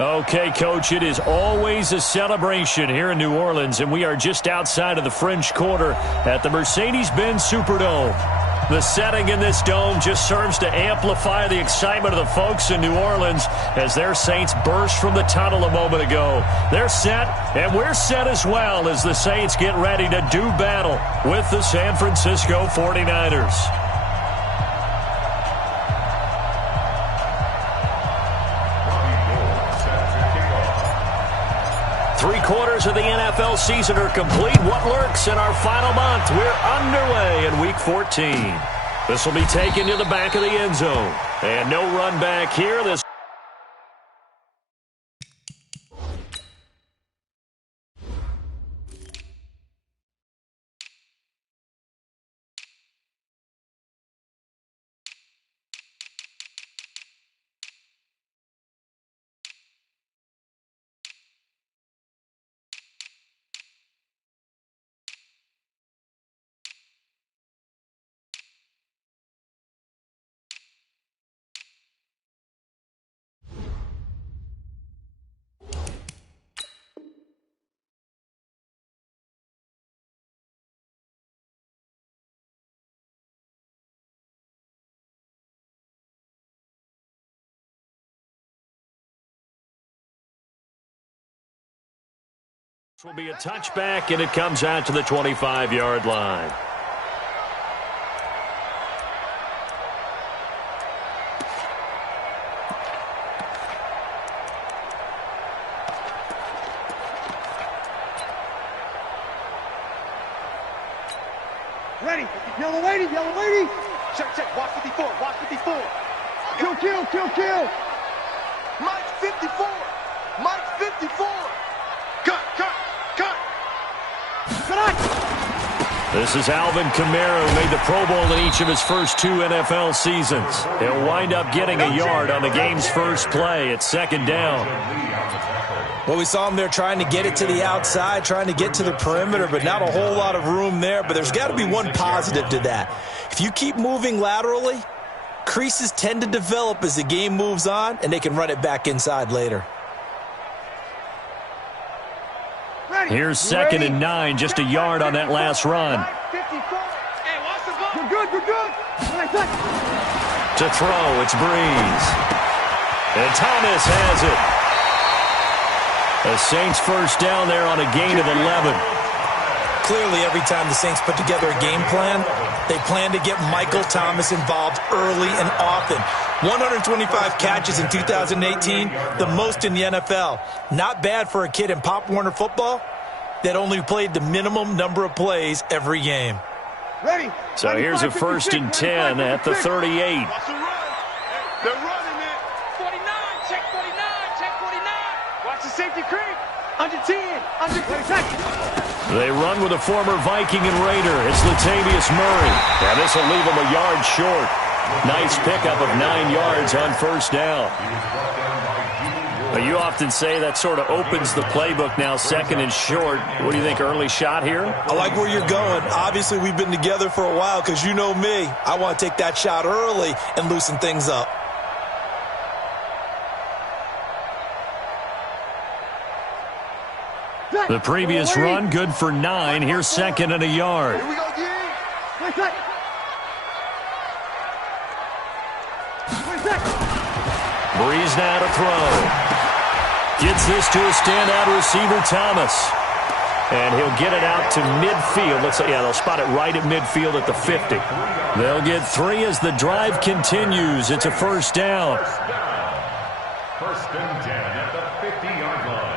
Okay, Coach, it is always a celebration here in New Orleans, and we are just outside of the French Quarter at the Mercedes-Benz Superdome. The setting in this dome just serves to amplify the excitement of the folks in New Orleans as their Saints burst from the tunnel a moment ago. They're set, and we're set as well as the Saints get ready to do battle with the San Francisco 49ers. Three-quarters of the NFL season are complete. What lurks in our final month? We're underway in Week 14. This will be taken to the back of the end zone. And no run back here. This will be a touchback, and it comes out to the 25-yard line. Ready. Yellow lady, yellow lady. Check, check. Watch 54, watch 54. Kill, kill, kill, kill. Mike 54. Mike 54. Cut, cut, cut. This is Alvin Kamara, who made the Pro Bowl in each of his first two NFL seasons. He'll wind up getting a yard on the game's first play at second down. Well, we saw him there trying to get it to the outside, trying to get to the perimeter, but not a whole lot of room there. But there's got to be one positive to that. If you keep moving laterally, creases tend to develop as the game moves on, and they can run it back inside later. Here's second and 9, just a yard on that last run. You're good, you're good. To throw, it's Breeze. And Thomas has it. The Saints first down there on a gain of 11. Clearly, every time the Saints put together a game plan, they plan to get Michael Thomas involved early and often. 125 catches in 2018, the most in the NFL. Not bad for a kid in Pop Warner football that only played the minimum number of plays every game. Ready. So here's a first and 10 at the 38. They're running it. 49, check 49, check 49. Watch the safety creep. Under 10, under 10. They run with a former Viking and Raider. It's Latavius Murray. And this will leave him a yard short. Nice pickup of 9 yards on first down. You often say that sort of opens the playbook now, second and short. What do you think, early shot here? I like where you're going. Obviously, we've been together for a while because you know me. I want to take that shot early and loosen things up. The previous run, good for 9. Here's second and a yard. Here we go, Breeze now to throw. Gets this to a standout receiver, Thomas. And he'll get it out to midfield. They'll spot it right at midfield at the 50. They'll get 3 as the drive continues. It's a first down. First and 10 at the 50-yard line.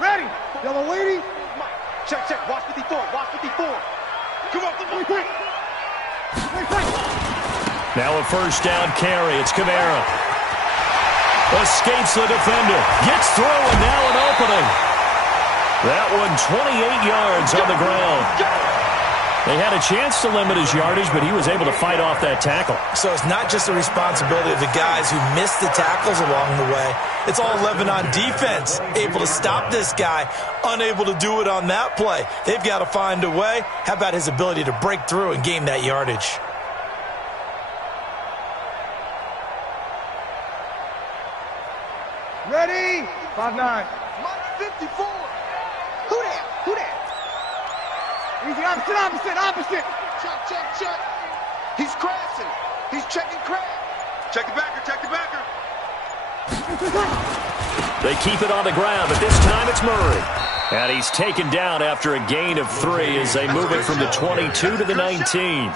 Ready. Yellow lady. Check, check. Watch 54. Watch 54. Come on, come on. Now a first down carry. It's Kamara. Escapes the defender. Gets through, and now an opening. That one 28 yards on the ground. They had a chance to limit his yardage, but he was able to fight off that tackle. So it's not just the responsibility of the guys who missed the tackles along the way. It's all 11 on defense, able to stop this guy, unable to do it on that play. They've got to find a way. How about his ability to break through and gain that yardage? Ready? 5-9. Mike 54. Who that? Who that? Easy, opposite. Check. He's crashing. He's checking crash. Check the backer. They keep it on the ground, but this time it's Murray. And he's taken down after a gain of 3 as they move it from the 22 to the 19.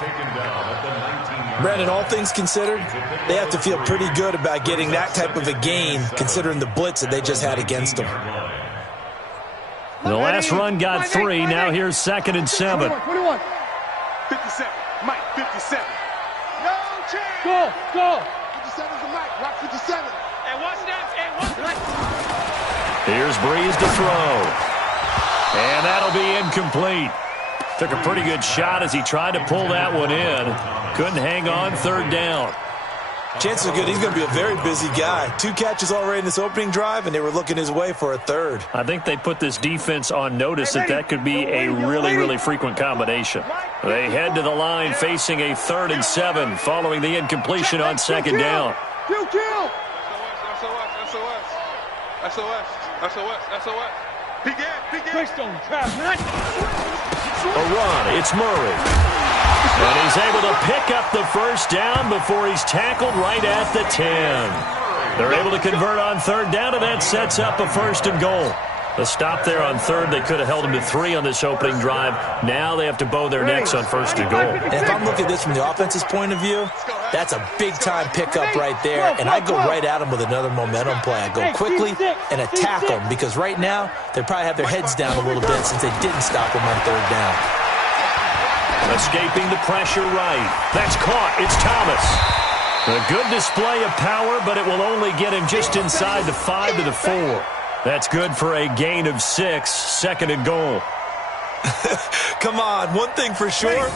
Brandon, all things considered, they have to feel pretty good about getting that type of a gain considering the blitz that they just had against them. The last run got 3. Now here's 2nd and 7. 21. 57. Mike, 57. No chance. Go. 57's the Mike. Rock 57. And watch that. Here's Breeze to throw. And that'll be incomplete. Took a pretty good shot as he tried to pull that one in. Couldn't hang on, 3rd down. Chances are good he's going to be a very busy guy. 2 catches already in this opening drive, and they were looking his way for a 3rd. I think they put this defense on notice that could be a really frequent combination. They head to the line facing a 3rd and 7 following the incompletion on 2nd down. Kill. SOS. Keystone trap, man. A run, it's Murray. And he's able to pick up the 1st down before he's tackled right at the 10. They're able to convert on 3rd down, and that sets up a 1st and goal. The stop there on 3rd, they could have held him to 3 on this opening drive. Now they have to bow their necks on 1st and goal. And if I'm looking at this from the offense's point of view, that's a big-time pickup right there, and I go right at him with another momentum play. I go quickly and attack them because right now they probably have their heads down a little bit since they didn't stop him on 3rd down. Escaping the pressure right. That's caught. It's Thomas. A good display of power, but it will only get him just inside the 5 to the 4. That's good for a gain of 6, 2nd and goal. Come on, one thing for sure,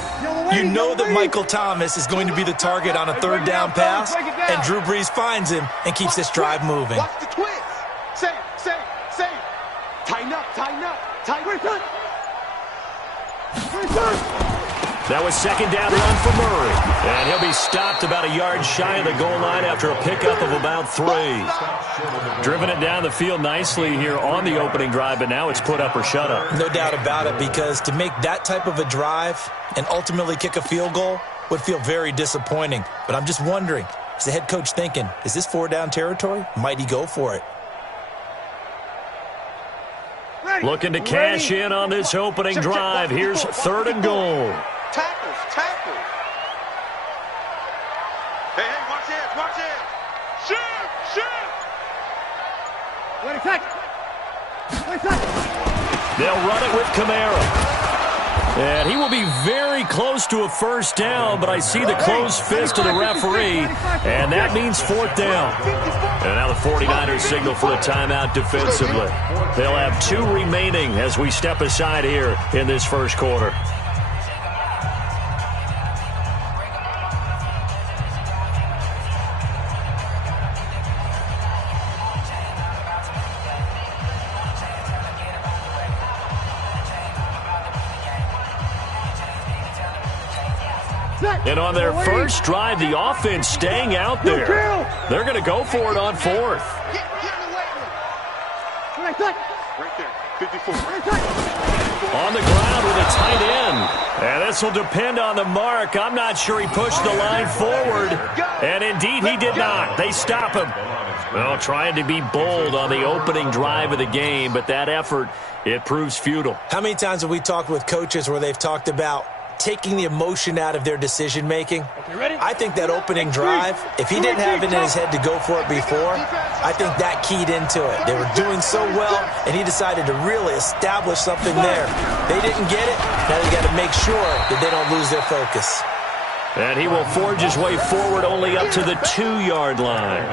you know that Michael Thomas is going to be the target on a 3rd down pass, and Drew Brees finds him and keeps this drive moving. Watch the twist. Say. Tighten up. That was 2nd down run for Murray. And he'll be stopped about a yard shy of the goal line after a pickup of about 3. Driven it down the field nicely here on the opening drive, but now it's put up or shut up. No doubt about it, because to make that type of a drive and ultimately kick a field goal would feel very disappointing. But I'm just wondering, is the head coach thinking, is this 4-down territory? Might he go for it? Looking to cash in on this opening drive. Here's 3rd and goal. Tackles. Hey, watch it. Shoot. They'll run it with Kamara. And he will be very close to a 1st down, but I see the closed fist of the referee, and that means 4th down. And now the 49ers signal for a timeout defensively. They'll have 2 remaining as we step aside here in this 1st quarter. And on their first drive, the offense staying out there. They're going to go for it on 4th. Right there, 54. On the ground with a tight end. And this will depend on the mark. I'm not sure he pushed the line forward. And indeed, he did not. They stop him. Well, trying to be bold on the opening drive of the game, but that effort, it proves futile. How many times have we talked with coaches where they've talked about taking the emotion out of their decision-making? I think that opening drive, if he didn't have it in his head to go for it before, I think that keyed into it. They were doing so well, and he decided to really establish something there. They didn't get it. Now they got to make sure that they don't lose their focus. And he will forge his way forward only up to the 2-yard line.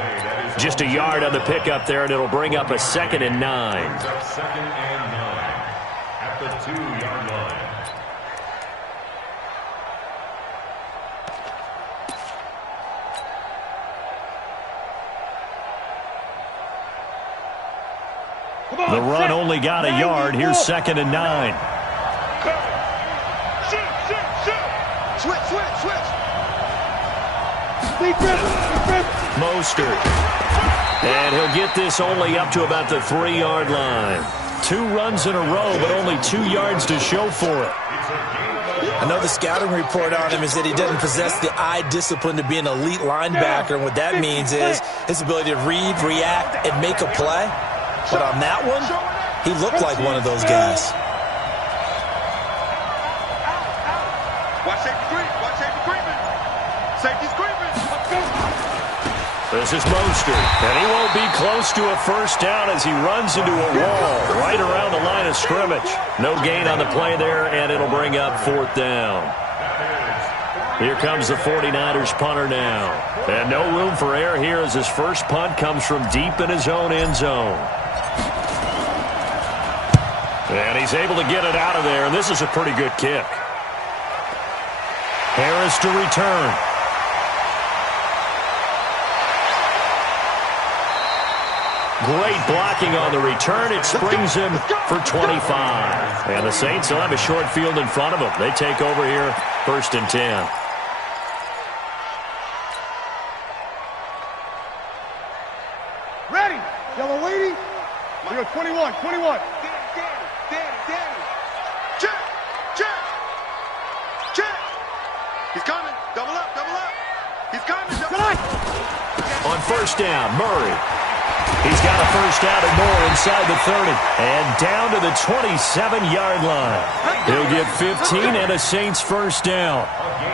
Just a yard on the pickup there, and it'll bring up a 2nd and 9. 2nd and 9 at the 2-yard line. The run only got a yard. Here's 2nd and 9. Switch. Mostert. And he'll get this only up to about the 3-yard line. 2 runs in a row, but only 2 yards to show for it. I know the scouting report on him is that he doesn't possess the eye discipline to be an elite linebacker, and what that means is his ability to read, react, and make a play. But on that one, he looked like one of those guys. Watch safety creeping. Safety's creeping. This is Mostert, and he won't be close to a first down as he runs into a wall right around the line of scrimmage. No gain on the play there, and it'll bring up 4th down. Here comes the 49ers punter now. And no room for error here as his first punt comes from deep in his own end zone. And he's able to get it out of there, and this is a pretty good kick. Harris to return. Great blocking on the return. It springs him for 25. And the Saints will have a short field in front of them. They take over here, 1st and 10. Ready. Yellow lady. We go 21. Danny. Check. He's coming. Double up. He's coming. On 1st down, Murray. He's got a first down and more inside the 30. And down to the 27-yard line. He'll get 15 and a Saints first down.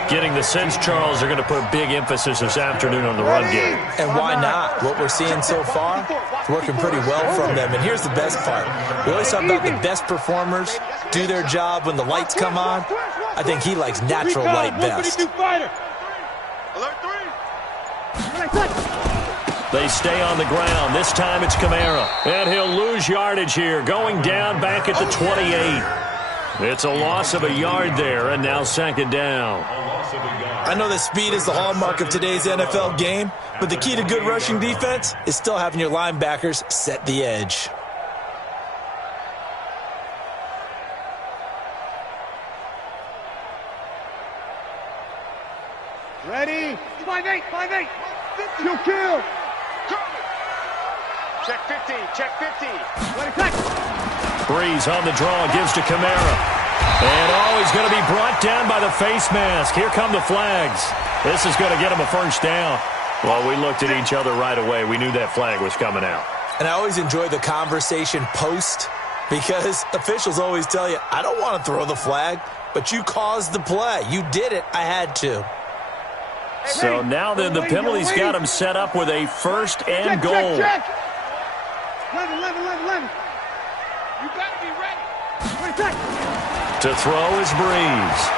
Getting the sense, Charles, are going to put big emphasis this afternoon on the run game. And why not? What we're seeing so far, it's working pretty well from them. And here's the best part. We always talk about the best performers do their job when the lights come on. I think he likes natural light best. Alert 3. They stay on the ground. This time it's Kamara. And he'll lose yardage here, going down back at the 28. It's a loss of a yard there, and now 2nd down. I know that speed is the hallmark of today's NFL game, but the key to good rushing defense is still having your linebackers set the edge. Ready. 5-8. Kill. Check 15. Breeze on the draw, gives to Kamara. And he's going to be brought down by the face mask. Here come the flags. This is going to get him a first down. Well, we looked at each other right away. We knew that flag was coming out. And I always enjoy the conversation post because officials always tell you, I don't want to throw the flag, but you caused the play. You did it. I had to. So now then the penalty's got him set up with a 1st and goal. Check. 11. You better be ready. To throw is Breeze.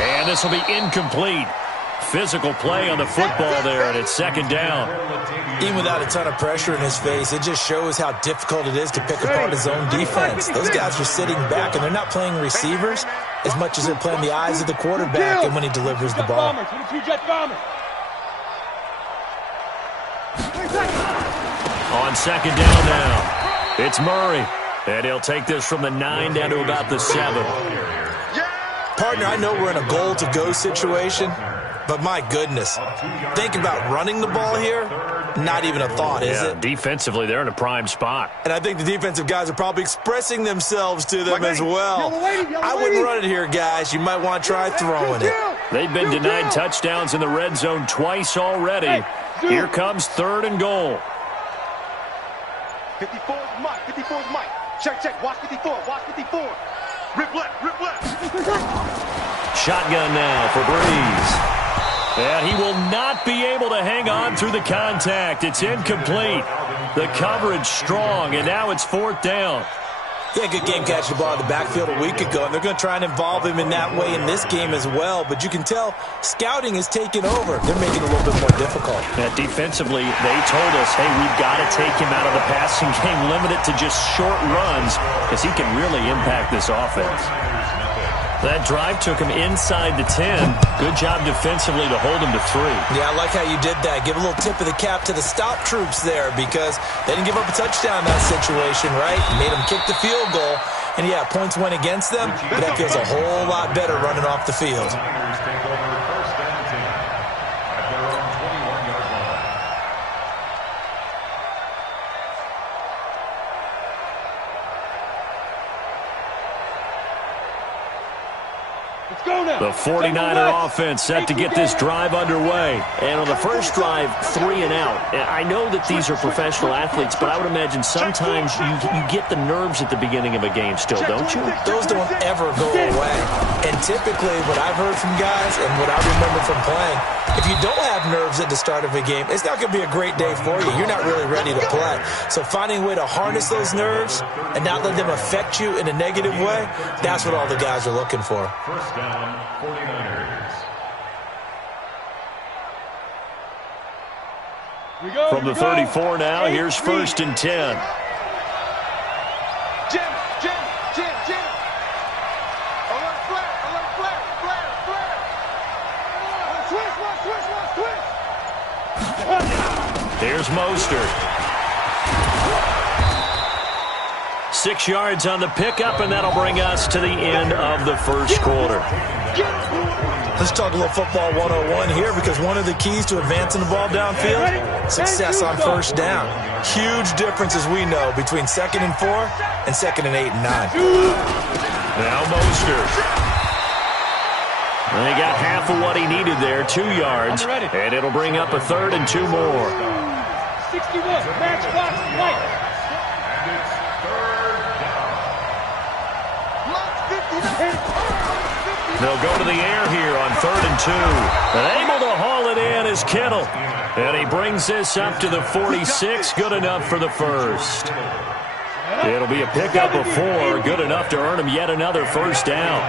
And this will be incomplete. Physical play on the football there, and it's 2nd down. Even without a ton of pressure in his face, it just shows how difficult it is to pick apart his own defense. Those guys are sitting back, and they're not playing receivers as much as they're playing the eyes of the quarterback and when he delivers the ball. On 2nd down now, it's Murray. And he'll take this from the 9 down to about the 7. Partner, I know we're in a goal-to-go situation, but my goodness, think about running the ball here. Not even a thought, is it? Defensively, they're in a prime spot. And I think the defensive guys are probably expressing themselves to them as well. I wouldn't run it here, guys. You might want to try throwing it. They've been denied touchdowns in the red zone twice already. Here comes 3rd and goal. 54's Mike. Check. Watch 54. Rip left. Shotgun now for Breeze. And he will not be able to hang on through the contact. It's incomplete. The coverage strong, and now it's 4th down. Yeah, good game catching the ball in the backfield a week ago, and they're going to try and involve him in that way in this game as well. But you can tell scouting is taking over. They're making it a little bit more difficult. Defensively, they told us, hey, we've got to take him out of the passing game, limit it to just short runs, because he can really impact this offense. That drive took him inside the 10. Good job defensively to hold him to 3. Yeah, I like how you did that. Give a little tip of the cap to the stop troops there because they didn't give up a touchdown in that situation, right? Made them kick the field goal. And, yeah, points went against them, but that feels a whole lot better running off the field. The 49er offense set to get this drive underway. And on the first drive, 3 and out. I know that these are professional athletes, but I would imagine sometimes you get the nerves at the beginning of a game still, don't you? Those don't ever go away. And typically what I've heard from guys and what I remember from playing, if you don't have nerves at the start of a game, it's not going to be a great day for you. You're not really ready to play. So finding a way to harness those nerves and not let them affect you in a negative way, that's what all the guys are looking for. First down, 49ers. From the 34 now, here's 1st and 10. Jim. Alert flare. Switch. Here's Mostert. 6 yards on the pickup, and that'll bring us to the end of the first quarter. Let's talk a little football 101 here because one of the keys to advancing the ball downfield, success on first down. Huge difference, as we know, between 2nd and 4 and 2nd and 8 and 9. Now Mostert. And he got half of what he needed there, 2 yards, and it'll bring up a 3rd and 2 more. 61, match box, right. They'll go to the air here on 3rd and 2. And able to haul it in is Kittle. And he brings this up to the 46. Good enough for the first. It'll be a pickup of 4. Good enough to earn him yet another first down.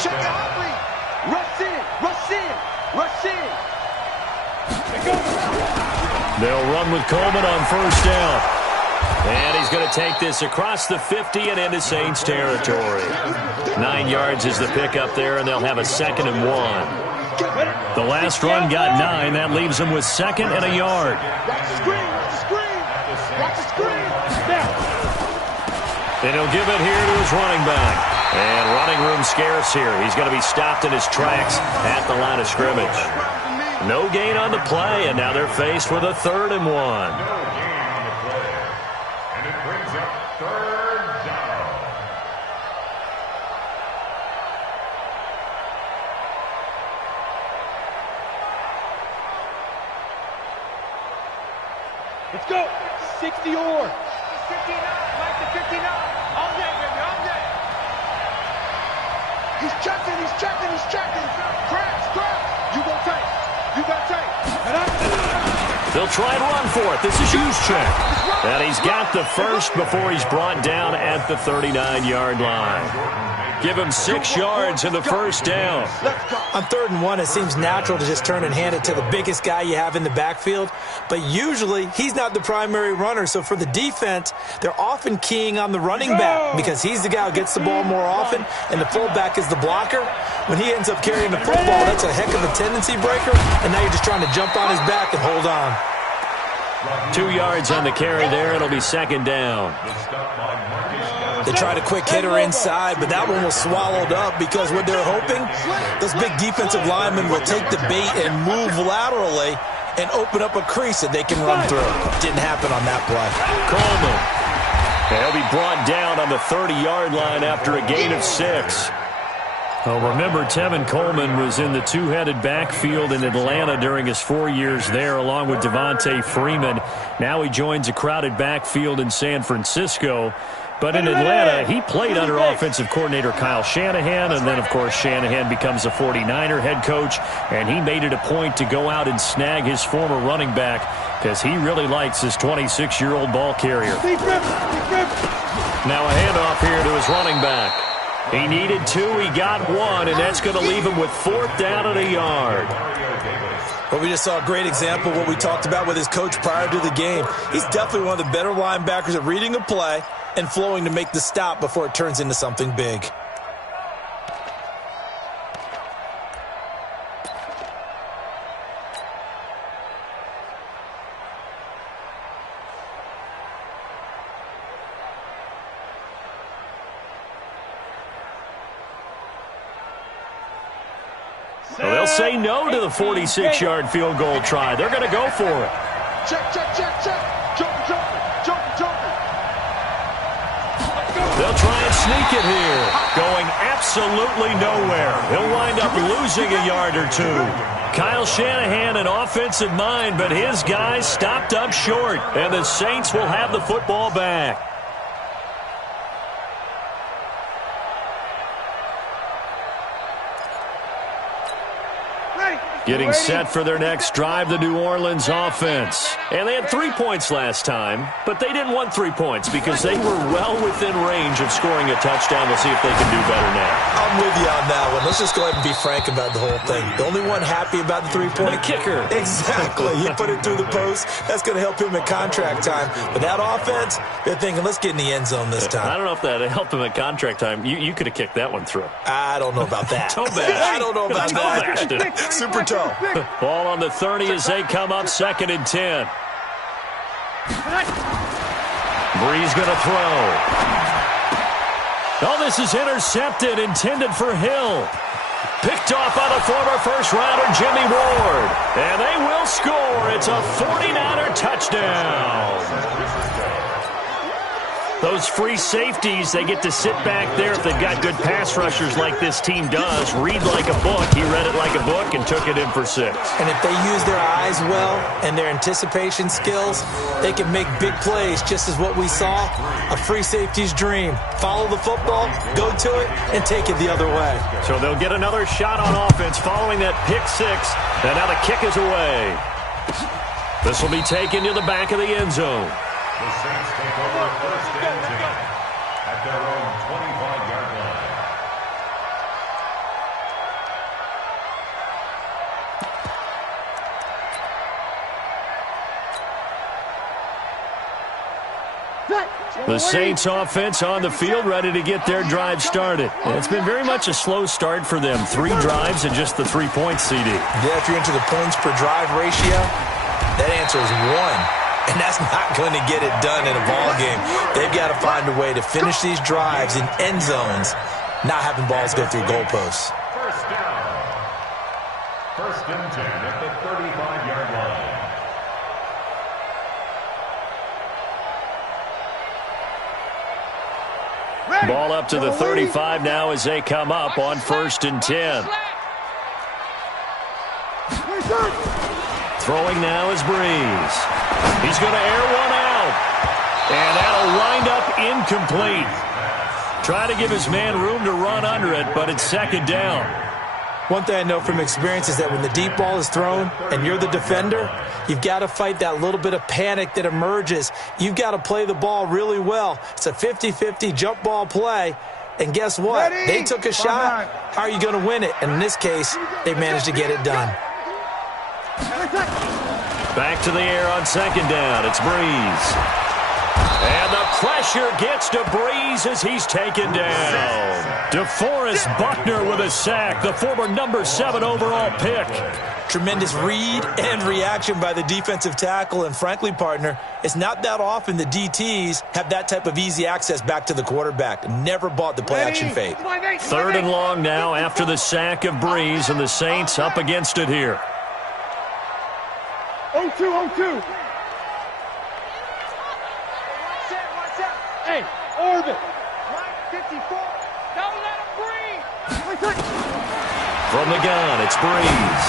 Check out. Rush in. They'll run with Coleman on first down. And he's going to take this across the 50 and into Saints territory. 9 yards is the pickup there, and they'll have a 2nd and 1. The last run got 9. That leaves them with 2nd and a yard. And he'll give it here to his running back. And running room scarce here. He's going to be stopped in his tracks at the line of scrimmage. No gain on the play, and now they're faced with a 3rd and 1. Let's go. 60 or. 59. Like the 59. All day, baby. All day. He's checking. Crash. You got tape. They'll try and run for it. This is Juszczyk. And he's got the first before he's brought down at the 39-yard line. Give him 6 yards in the first down. On 3rd and 1, it seems natural to just turn and hand it to the biggest guy you have in the backfield. But usually, he's not the primary runner. So for the defense, they're often keying on the running back because he's the guy who gets the ball more often, and the fullback is the blocker. When he ends up carrying the football, that's a heck of a tendency breaker, and now you're just trying to jump on his back and hold on. 2 yards on the carry there. It'll be 2nd down. They tried a quick hitter inside, but that one was swallowed up because what they're hoping, those big defensive linemen will take the bait and move laterally and open up a crease that they can run through. Didn't happen on that play. Coleman. He'll be brought down on the 30-yard line after a gain of 6. Well, remember, Tevin Coleman was in the two-headed backfield in Atlanta during his 4 years there, along with Devontae Freeman. Now he joins a crowded backfield in San Francisco. But in Atlanta, he played under offensive coordinator Kyle Shanahan, and then, of course, Shanahan becomes a 49er head coach, and he made it a point to go out and snag his former running back because he really likes his 26-year-old ball carrier. Now a handoff here to his running back. He needed 2, he got 1, and that's going to leave him with 4th down and a yard. Well, we just saw a great example of what we talked about with his coach prior to the game. He's definitely one of the better linebackers at reading a play and flowing to make the stop before it turns into something big. Well, they'll say no to the 46-yard field goal try. They're going to go for it. Check, check, check, check. Joker. They'll try and sneak it here. Going absolutely nowhere. He'll wind up losing a yard or two. Kyle Shanahan, an offensive mind, but his guys stopped up short. And the Saints will have the football back. Getting set for their next drive, the New Orleans offense. And they had 3 points last time, but they didn't want 3 points because they were well within range of scoring a touchdown. We'll see if they can do better now. I'm with you on that one. Let's just go ahead and be frank about the whole thing. The only one happy about the 3-point? The kicker. Exactly. He put it through the post. That's going to help him at contract time. But that offense, they're thinking, let's get in the end zone this time. I don't know if that helped him at contract time. You could have kicked that one through. I don't know about that. I don't know about that. Super tough. Ball on the 30 as they come up 2nd and 10. Breeze going to throw. Oh, this is intercepted, intended for Hill. Picked off by the former first-rounder Jimmy Ward. And they will score. It's a 49er touchdown. Those free safeties, they get to sit back there if they've got good pass rushers like this team does. Read like a book. He read it like a book and took it in for 6. And if they use their eyes well and their anticipation skills, they can make big plays, just as what we saw, a free safety's dream. Follow the football, go to it, and take it the other way. So they'll get another shot on offense following that pick 6. And now the kick is away. This will be taken to the back of the end zone. The Saints take over 1st and 10 at their own 25-yard line. The Saints offense on the field ready to get their drive started. And it's been very much a slow start for them. 3 drives and just the 3 points, CD. Yeah, if you're into the points per drive ratio, that answer is 1. And that's not going to get it done in a ball game. They've got to find a way to finish these drives in end zones, not having balls go through goalposts. First down. 1st and 10 at the 35-yard line. Ball up to the 35 now as they come up on 1st and 10. Throwing now is Breeze. He's going to air one out. And that'll wind up incomplete. Trying to give his man room to run under it, but it's 2nd down. One thing I know from experience is that when the deep ball is thrown and you're the defender, you've got to fight that little bit of panic that emerges. You've got to play the ball really well. It's a 50-50 jump ball play. And guess what? They took a shot. How are you going to win it? And in this case, they managed to get it done. Back to the air on 2nd down. It's Breeze. And the pressure gets to Breeze as he's taken down. DeForest Buckner with a sack, the former number 7 overall pick. Tremendous read and reaction by the defensive tackle. And frankly, partner, it's not that often the DTs have that type of easy access back to the quarterback. Never bought the play-action fake. 3rd and long now after the sack of Breeze, and the Saints up against it here. 0-2. Hey, orbit. 54. Don't let him breathe. From the gun, it's Breeze.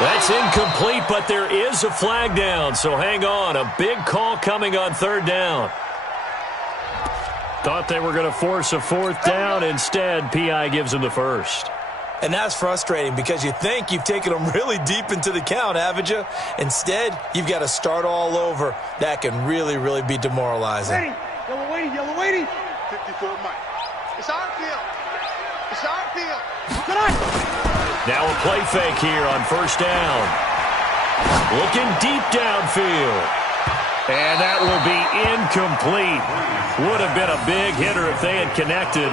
That's incomplete, but there is a flag down, so hang on. A big call coming on 3rd down. Thought they were going to force a 4th down. Instead, P.I. gives them the 1st. And that's frustrating because you think you've taken them really deep into the count, haven't you? Instead, you've got to start all over. That can really, really be demoralizing. Yellow waiting. 54 Mike. It's our field. It's our field. Now a play fake here on 1st down. Looking deep downfield. And that will be incomplete. Would have been a big hitter if they had connected.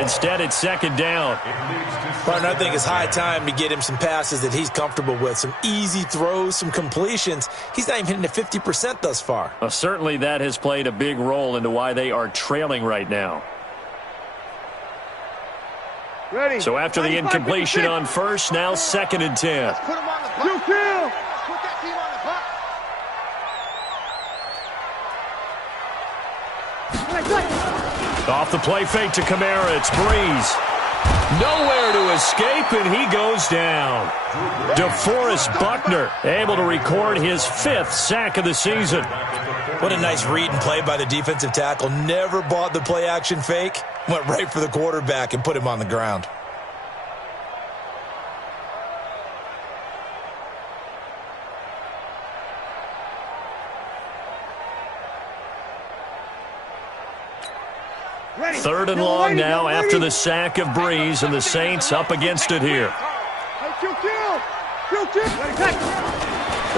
Instead, it's 2nd down. Partner, I think it's high time to get him some passes that he's comfortable with. Some easy throws, some completions. He's not even hitting the 50% thus far. Well, certainly that has played a big role into why they are trailing right now. So after the incompletion on first, now 2nd and 10. Put him on the block. Kill. Put that team on the block. Off the play fake to Kamara, it's Breeze. Nowhere to escape, and he goes down. DeForest Buckner able to record his 5th sack of the season. What a nice read and play by the defensive tackle. Never bought the play-action fake. Went right for the quarterback and put him on the ground. Third and long now after the sack of Breeze, and the Saints up against it here.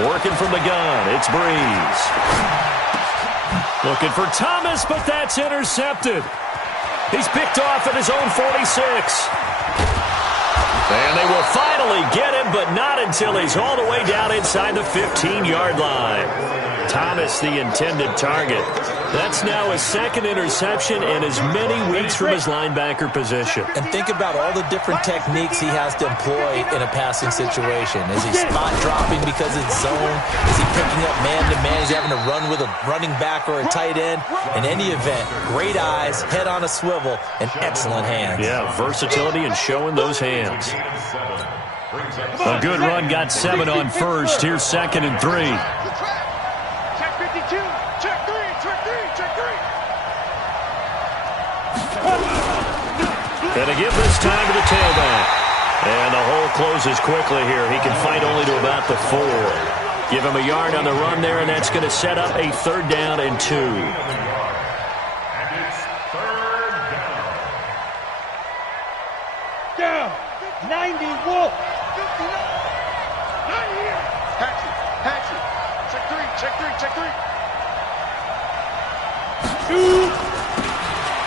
Working from the gun, it's Breeze. Looking for Thomas, but that's intercepted. He's picked off at his own 46. And they will finally get him, but not until he's all the way down inside the 15-yard line. Thomas, the intended target. That's now his 2nd interception and as many weeks from his linebacker position. And think about all the different techniques he has to employ in a passing situation. Is he spot dropping because it's zone? Is he picking up man-to-man? Is he having to run with a running back or a tight end? In any event, great eyes, head on a swivel, and excellent hands. Yeah, versatility and showing those hands. A good run, got 7 on first. Here's 2nd and 3. Check 52. Check 3. Check 3. Check 3. And to give this time to the tailback. And the hole closes quickly here. He can fight only to about the 4. Give him a yard on the run there, and that's going to set up a 3rd down and 2. And it's 3rd down. Down. 90 Wolf. 59. 90 here. Hatchet. Check 3. Check 3. Check 3. 2.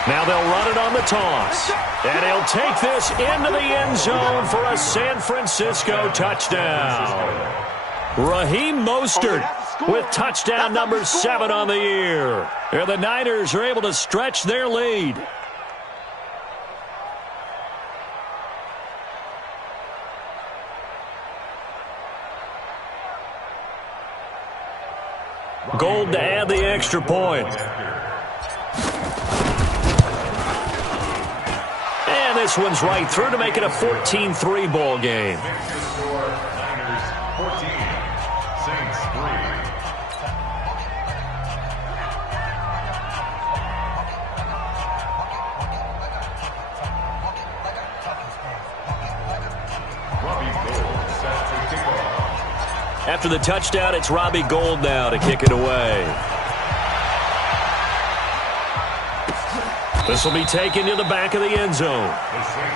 Now they'll run it on the toss. And he'll take this into the end zone for a San Francisco touchdown. Raheem Mostert with touchdown number 7 on the year. And the Niners are able to stretch their lead. Gold to add the extra point. And this one's right through to make it a 14-3 ball game. Niners 14, Saints 3. Robbie Gould set to kick off. After the touchdown, it's Robbie Gould now to kick it away. This will be taken to the back of the end zone.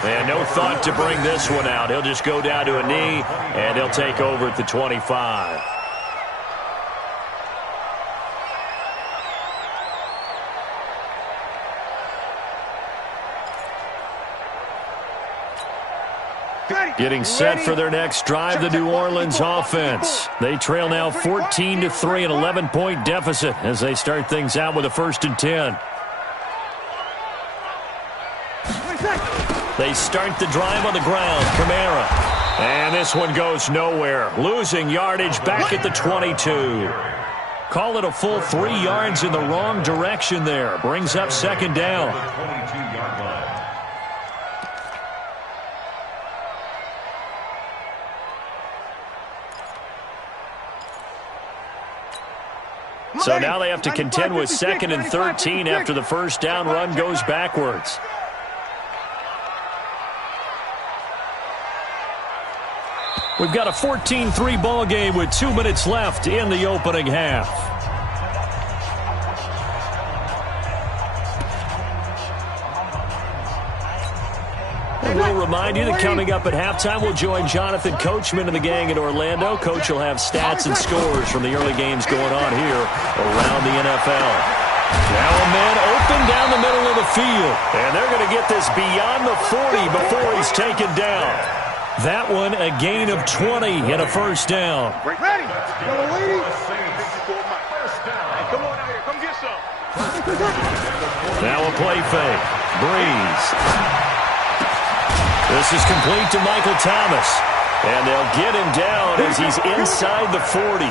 And no thought to bring this one out. He'll just go down to a knee, and he'll take over at the 25. Getting set for their next drive, the New Orleans offense. They trail now 14-3, an 11-point deficit as they start things out with a 1st and 10. They start the drive on the ground. Kamara. And this one goes nowhere. Losing yardage back at the 22. Call it a full 3 yards in the wrong direction there. Brings up 2nd down. 22-yard line. So now they have to contend with 2nd and 13 after the 1st down run goes backwards. We've got a 14-3 ball game with 2 minutes left in the opening half. And we'll remind you that coming up at halftime, we'll join Jonathan Coachman and the gang in Orlando. Coach will have stats and scores from the early games going on here around the NFL. Now a man open down the middle of the field. And they're going to get this beyond the 40 before he's taken down. That one a gain of 20 and a 1st down. Ready? Yellow lady. Come on out here. Come get some. Now a play fake. Breeze. This is complete to Michael Thomas. And they'll get him down as he's inside the 40.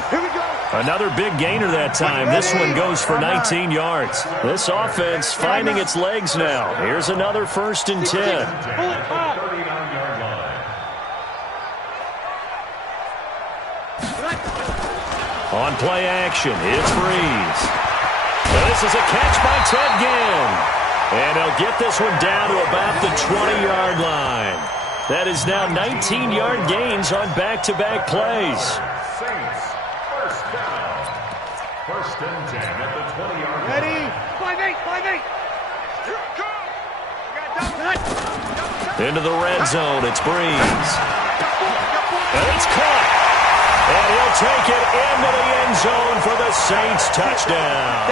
Another big gainer that time. This one goes for 19 yards. This offense finding its legs now. Here's another 1st and 10. On play action, it's Breeze. This is a catch by Ted Ginn. And they'll get this one down to about the 20-yard line. That is now 19-yard gains on back-to-back plays. Saints, first down. 1st and 10 at the 20-yard line. Ready? 5-8. Into the red zone, it's Breeze. And it's caught. And he'll take it into the end zone for the Saints touchdown.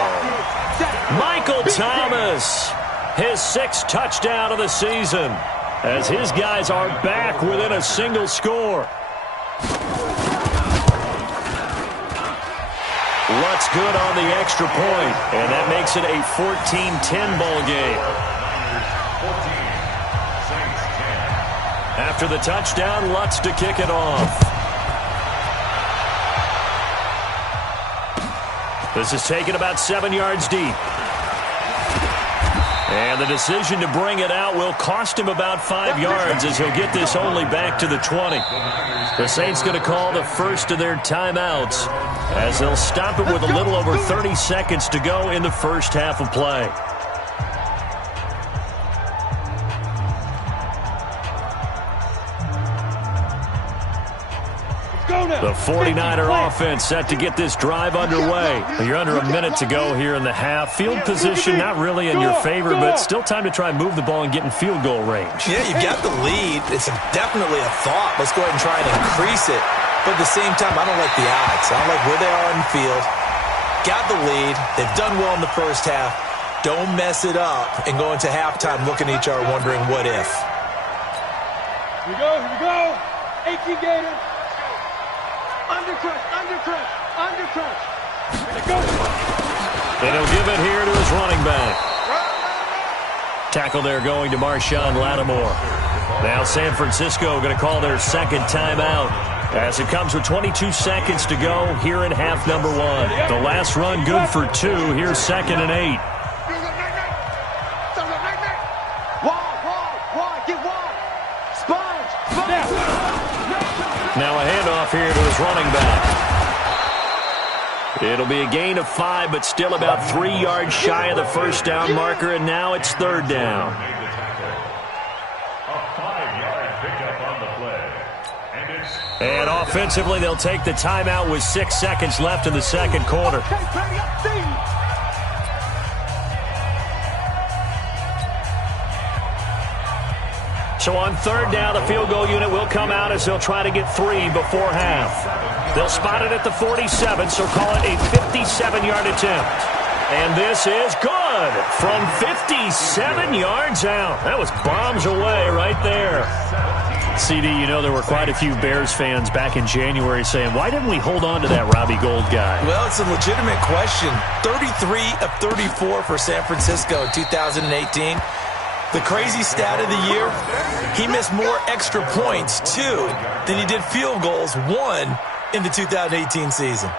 Michael Thomas, his 6th touchdown of the season, as his guys are back within a single score. Lutz good on the extra point, and that makes it a 14-10 ball game. 14, Saints 10. After the touchdown, Lutz to kick it off. This is taken about 7 yards deep. And the decision to bring it out will cost him about 5 yards as he'll get this only back to the 20. The Saints going to call the first of their timeouts as they'll stop it with a little over 30 seconds to go in the first half of play. The 49er offense set to get this drive underway. You're under a minute to go here in the half. Field position not really in your favor, but still time to try and move the ball and get in field goal range. Yeah, you've got the lead. It's definitely a thought. Let's go ahead and try and increase it. But at the same time, I don't like the odds. I don't like where they are on the field. Got the lead. They've done well in the first half. Don't mess it up and go into halftime looking at each other wondering what if. Here we go. 18 Gators. Undercrush. Go. And he'll give it here to his running back. Tackle there going to Marshawn Lattimore. Now San Francisco going to call their 2nd timeout as it comes with 22 seconds to go here in half number 1. The last run good for 2. Here's 2nd and 8. Wide, get wide. Sponge. Now a handoff here to his running back. It'll be a gain of 5, but still about 3 yards shy of the first down marker, and now it's 3rd down. A 5-yard pickup on the play. And offensively, they'll take the timeout with 6 seconds left in the second quarter. So on 3rd down, the field goal unit will come out as they'll try to get 3 before half. They'll spot it at the 47, so call it a 57-yard attempt. And this is good from 57 yards out. That was bombs away right there. CD, you know there were quite a few Bears fans back in January saying, why didn't we hold on to that Robbie Gould guy? Well, it's a legitimate question. 33 of 34 for San Francisco in 2018. The crazy stat of the year, he missed more extra points, 2, than he did field goals, 1, in the 2018 season.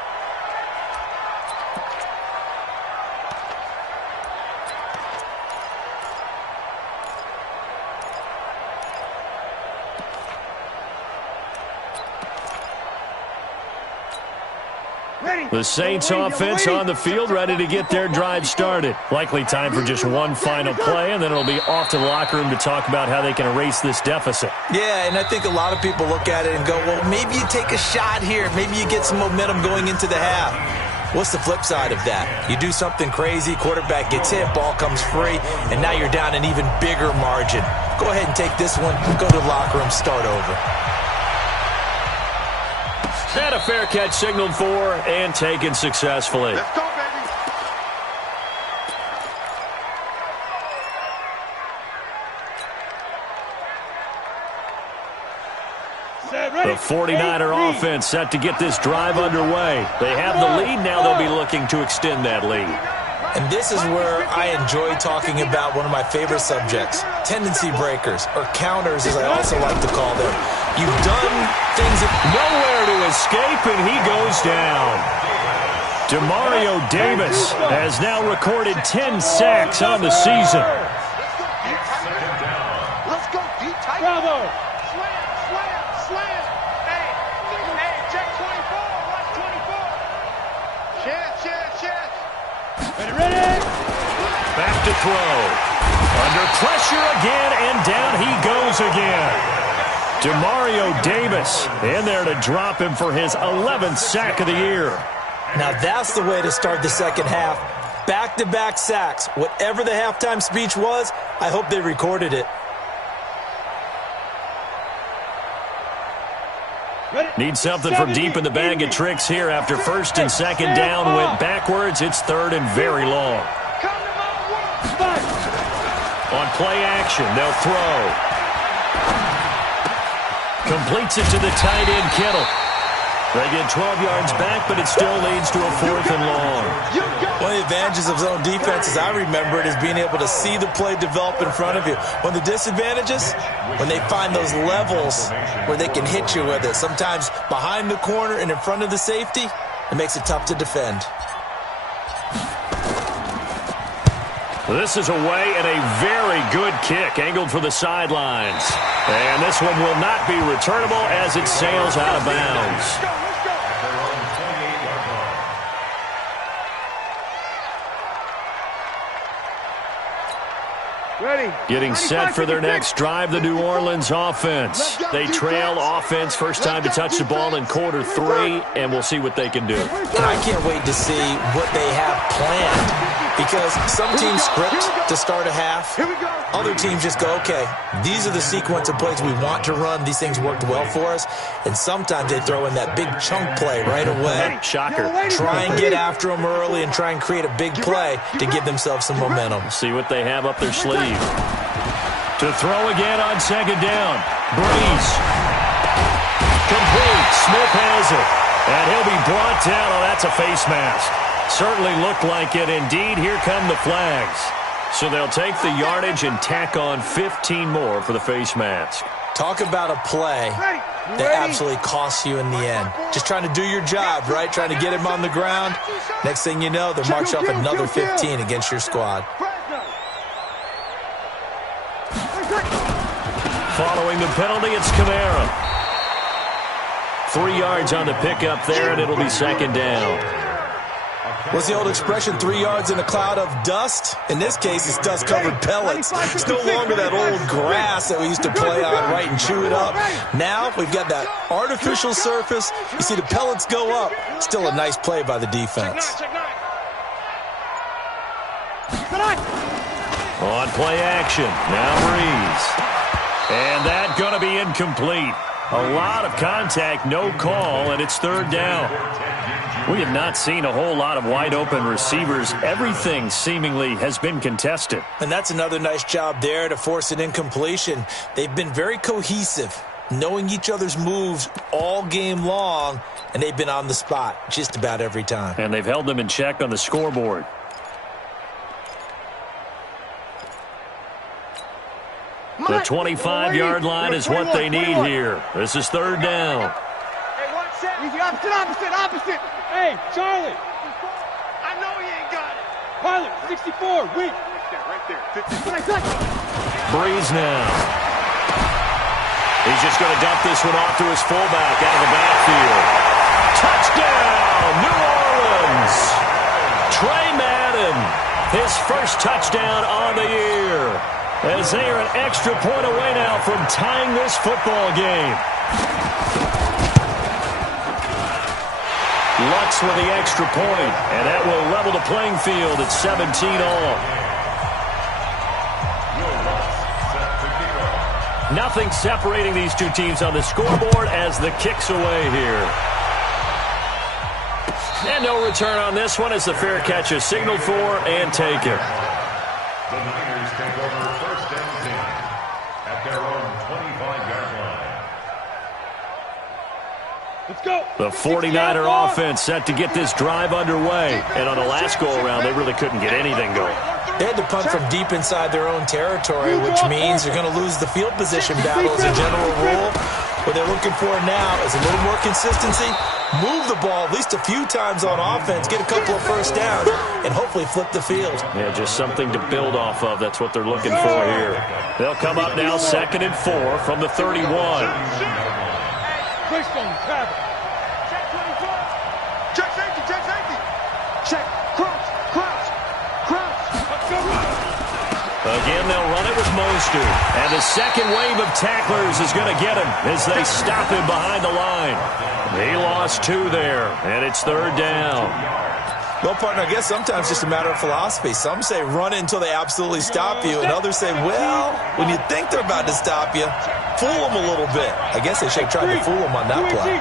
The Saints offense on the field, ready to get their drive started. Likely time for just one final play, and then it'll be off to the locker room to talk about how they can erase this deficit. Yeah, and I think a lot of people look at it and go, well, maybe you take a shot here. Maybe you get some momentum going into the half. What's the flip side of that? You do something crazy, quarterback gets hit, ball comes free, and now you're down an even bigger margin. Go ahead and take this one, go to the locker room, start over. And a fair catch signaled for and taken successfully. Let's go, baby. The 49er offense set to get this drive underway. They have the lead. Now they'll be looking to extend that lead. And this is where I enjoy talking about one of my favorite subjects, tendency breakers, or counters as I also like to call them. You've done things that nowhere to escape, and he goes down. Demario Davis has now recorded 10 sacks on the season. Let's go, D-type. Bravo. Slam. Hey, check 24. Watch 24. Chance. Ready. Back to throw. Under pressure again, and down he goes again. Demario Davis in there to drop him for his 11th sack of the year. Now that's the way to start the second half. Back-to-back sacks. Whatever the halftime speech was, I hope they recorded it. Need something from deep in the bag of tricks here after first and second down went backwards. It's third and very long. On play action, they'll throw. Completes it to the tight end, Kittle. They get 12 yards back, but it still leads to a 4th and long. One of the advantages of zone defense, as I remember it, is being able to see the play develop in front of you. One of the disadvantages, when they find those levels where they can hit you with it, sometimes behind the corner and in front of the safety, it makes it tough to defend. This is away and a very good kick angled for the sidelines. And this one will not be returnable as it sails out of bounds. Ready. Getting set for their next drive, the New Orleans offense. They trail offense first time to touch the ball in quarter 3, and we'll see what they can do. And I can't wait to see what they have planned, because some teams script to start a half. Other teams just go, okay, these are the sequence of plays we want to run. These things worked well for us. And sometimes they throw in that big chunk play right away. Shocker. Try and get after them early and try and create a big play to give themselves some momentum. See what they have up their sleeve. To throw again on second down. Breeze. Complete. Smith has it. And he'll be brought down. Oh, that's a face mask. Certainly looked like it. Indeed, here come the flags. So they'll take the yardage and tack on 15 more for the face mask. Talk about a play that absolutely costs you in the end. Just trying to do your job, right? Trying to get him on the ground. Next thing you know, they'll march off another 15 against your squad. Following the penalty, it's Kamara. 3 yards on the pickup there, and it'll be second down. What's the old expression, 3 yards in a cloud of dust? In this case, it's dust-covered pellets. It's no longer that old grass that we used to play on, right, and chew it up. Now we've got that artificial surface. You see the pellets go up. Still a nice play by the defense. On play action, now Breeze. And that going to be incomplete. A lot of contact, no call, and it's third down. We have not seen a whole lot of wide-open receivers. Everything seemingly has been contested. And that's another nice job there to force an incompletion. They've been very cohesive, knowing each other's moves all game long, and they've been on the spot just about every time. And they've held them in check on the scoreboard. The 25-yard line is what they need here. This is third down. Hey, 1 second. Opposite. Hey, Charlie. I know he ain't got it. Pilot, 64, weak. Right there. 50. Breeze now. He's just going to dump this one off to his fullback out of the backfield. Touchdown, New Orleans. Trey Madden, his first touchdown on the year. As they are an extra point away now from tying this football game. Lutz with the extra point, and that will level the playing field at 17 all. Nothing separating these two teams on the scoreboard as the kick's away here. And no return on this one as the fair catch is signaled for and taken. The Niners take over first and 10 at their own 25-yard line. Let's go. The 49er offense set to get this drive underway. And on the last go-around, they really couldn't get anything going. They had to punt from deep inside their own territory, which means they're going to lose the field position battle as a general rule. What they're looking for now is a little more consistency, move the ball at least a few times on offense, get a couple of first downs, and hopefully flip the field. Yeah, just something to build off of. That's what they're looking for here. They'll come up now 2nd and 4 from the 31. Push on travel. Check 24. Check safety, check safety. Check, crouch, crouch, crouch. Again, they'll run it with Mostert. And the second wave of tacklers is going to get him as they stop him behind the line. He lost 2 there, and it's 3rd down. Well, partner, I guess sometimes it's just a matter of philosophy. Some say run it until they absolutely stop you, and others say, well, when you think they're about to stop you, fool them a little bit. I guess they should have tried to fool them on that play.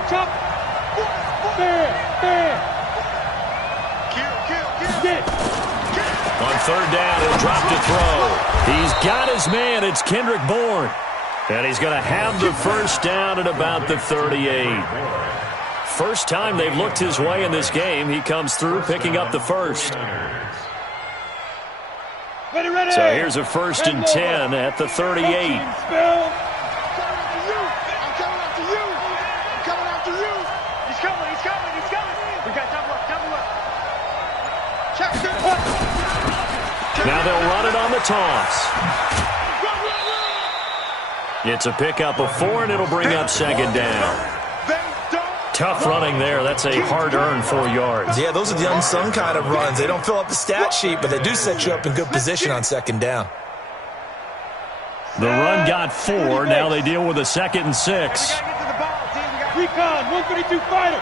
On 3rd down, he'll drop to throw. He's got his man. It's Kendrick Bourne. And he's going to have the first down at about the 38. First time they've looked his way in this game. He comes through picking up the first. So here's a 1st and 10 at the 38. Now they'll run it on the toss. It's a pickup of 4, and it'll bring up 2nd down. Tough running there. That's a hard-earned 4 yards. Yeah, those are the unsung kind of runs. They don't fill up the stat sheet, but they do set you up in good position on 2nd down. The run got 4. Now they deal with a 2nd and 6. Recon, 152 fighter.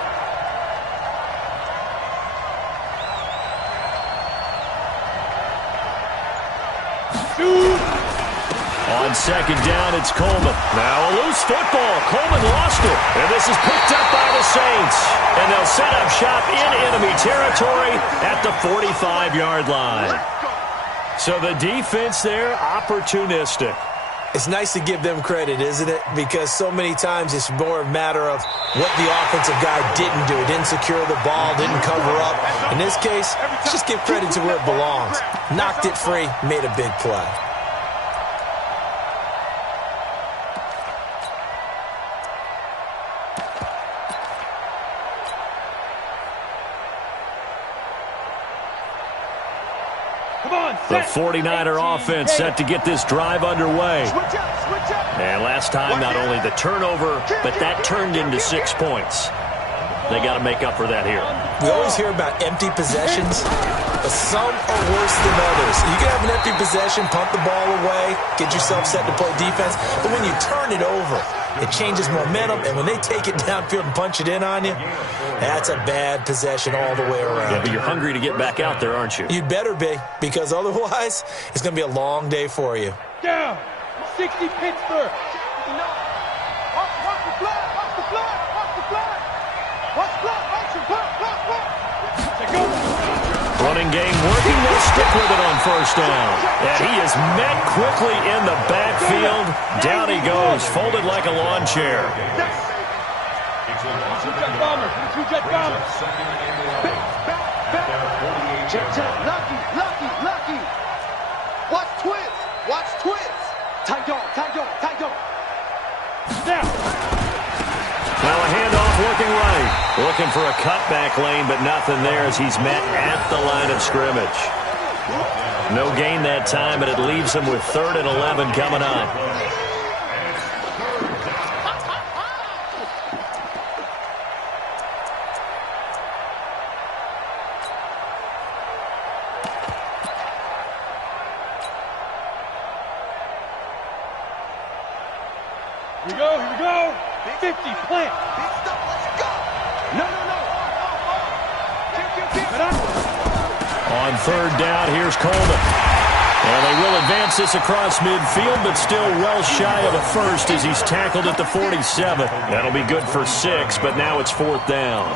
On 2nd down, it's Coleman. Now a loose football. Coleman lost it. And this is picked up by the Saints. And they'll set up shop in enemy territory at the 45-yard line. So the defense there, opportunistic. It's nice to give them credit, isn't it? Because so many times it's more a matter of what the offensive guy didn't do. Didn't secure the ball, didn't cover up. In this case, just give credit to where it belongs. Knocked it free, made a big play. The 49er offense set to get this drive underway. And last time, not only the turnover, but that turned into 6 points. They got to make up for that here. We always hear about empty possessions, but some are worse than others. You can have an empty possession, punt the ball away, get yourself set to play defense, but when you turn it over, it changes momentum, and when they take it downfield and punch it in on you, that's a bad possession all the way around. Yeah, but you're hungry to get back out there, aren't you? You'd better be, because otherwise, it's going to be a long day for you. Down, 60 Pittsburgh. Running game working. They'll stick with it on 1st down. And he is met quickly in the backfield. Down he goes, folded like a lawn chair. Two-jet bombers, two-jet bombers. Lucky. Watch twins. Watch twins. Tight dog. Now a handoff looking right. Looking for a cutback lane, but nothing there as he's met at the line of scrimmage. No gain that time, but it leaves him with 3rd and 11 coming up. Here we go. 50, plant. Big stuff, let's go. No. On 3rd down, here's Coleman. And they will advance this across midfield, but still well shy of a first as he's tackled at the 47. That'll be good for 6, but now it's 4th down.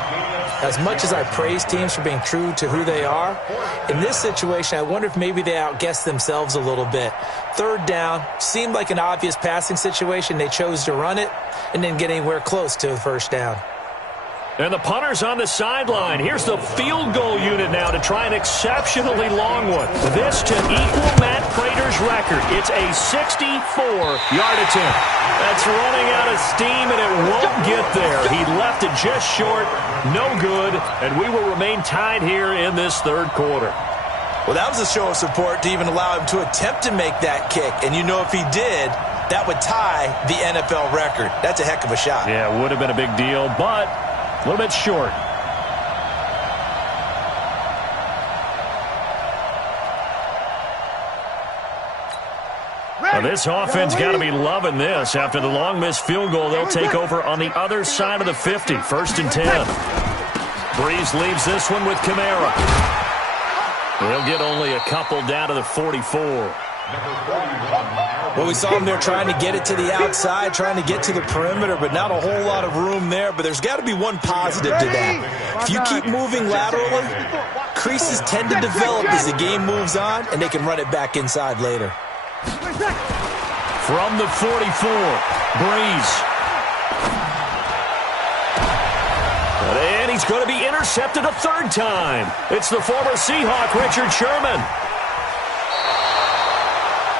As much as I praise teams for being true to who they are, in this situation, I wonder if maybe they outguessed themselves a little bit. 3rd down, seemed like an obvious passing situation. They chose to run it and didn't get anywhere close to the 1st down. And the punter's on the sideline. Here's the field goal unit now to try an exceptionally long one. This to equal Matt Prater's record. It's a 64-yard attempt. That's running out of steam, and it won't get there. He left it just short. No good, and we will remain tied here in this third quarter. Well, that was a show of support to even allow him to attempt to make that kick. And you know if he did, that would tie the NFL record. That's a heck of a shot. Yeah, it would have been a big deal, but a little bit short. Now this offense got to be loving this. After the long missed field goal, they'll take over on the other side of the 50. 1st and 10. Breeze leaves this one with Kamara. He'll get only a couple down to the 44. Well, we saw him there trying to get it to the outside, trying to get to the perimeter, but not a whole lot of room there. But there's got to be one positive to that. If you keep moving laterally, creases tend to develop as the game moves on, and they can run it back inside later. From the 44, Breeze. And he's going to be intercepted a third time. It's the former Seahawk, Richard Sherman.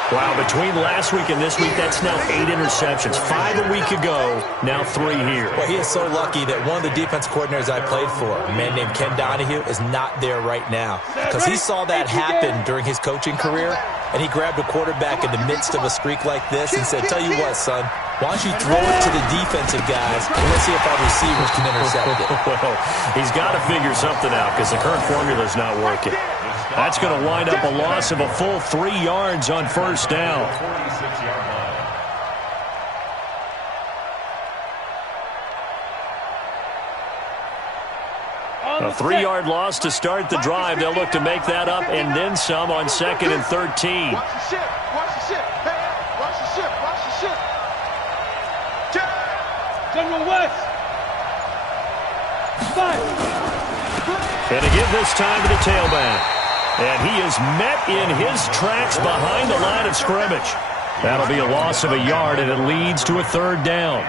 Wow, between last week and this week, that's now 8 interceptions. 5 a week ago, now 3 here. Well, he is so lucky that one of the defense coordinators I played for, a man named Ken Donahue, is not there right now. Because he saw that happen during his coaching career, and he grabbed a quarterback in the midst of a streak like this and said, tell you what, son, why don't you throw it to the defensive guys, and let's see if our receivers can intercept it. Well, he's got to figure something out because the current formula is not working. That's going to wind up a loss of a full 3 yards on first down. A 3-yard loss to start the drive. They'll look to make that up and then some on 2nd and 13. Watch the ship. Watch the ship. Hey, watch the ship. Watch the ship. General West. And to give this time to the tailback. And he is met in his tracks behind the line of scrimmage. That'll be a loss of a yard, and it leads to a 3rd down.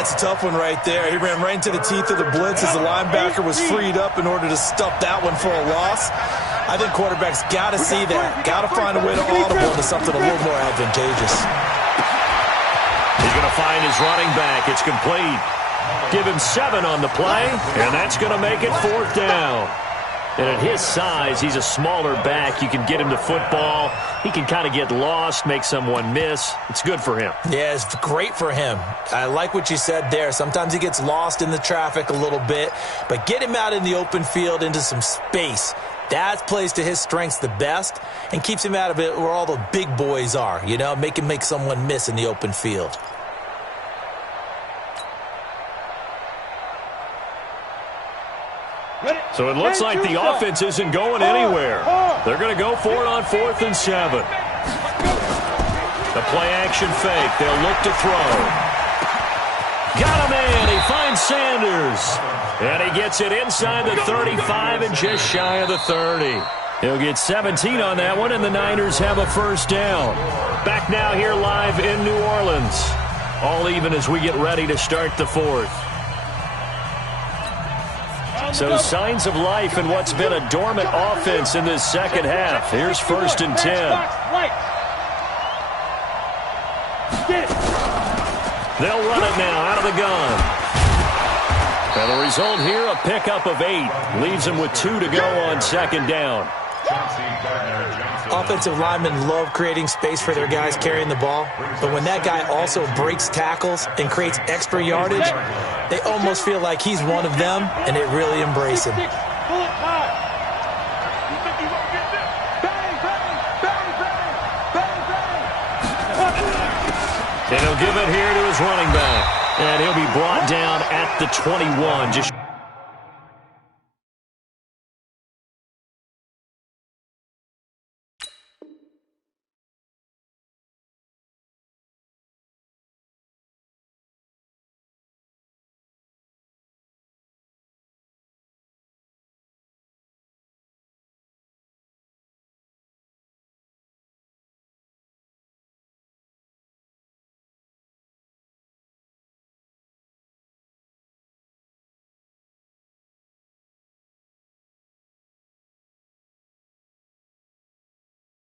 It's a tough one right there. He ran right into the teeth of the blitz as the linebacker was freed up in order to stuff that one for a loss. I think quarterbacks got to see that. Got to find a way to audible into something a little more advantageous. He's going to find his running back. It's complete. Give him 7 on the play, and that's going to make it 4th down. And at his size, he's a smaller back. You can get him to football. He can kind of get lost, make someone miss. It's good for him. Yeah, it's great for him. I like what you said there. Sometimes he gets lost in the traffic a little bit, but get him out in the open field into some space. That plays to his strengths the best and keeps him out of it where all the big boys are, you know, make him make someone miss in the open field. So it looks like the offense isn't going anywhere. They're going to go for it on 4th and 7. The play-action fake. They'll look to throw. Got a man. He finds Sanders. And he gets it inside the 35 and just shy of the 30. He'll get 17 on that one, and the Niners have a 1st down. Back now here live in New Orleans. All even as we get ready to start the 4th. So signs of life in what's been a dormant offense in this second half. Here's 1st and 10. They'll run it now out of the gun. And the result here, a pickup of 8. Leaves them with 2 to go on 2nd down. Offensive linemen love creating space for their guys carrying the ball, but when that guy also breaks tackles and creates extra yardage, they almost feel like he's one of them, and they really embrace him. And he'll give it here to his running back, and he'll be brought down at the 21. Just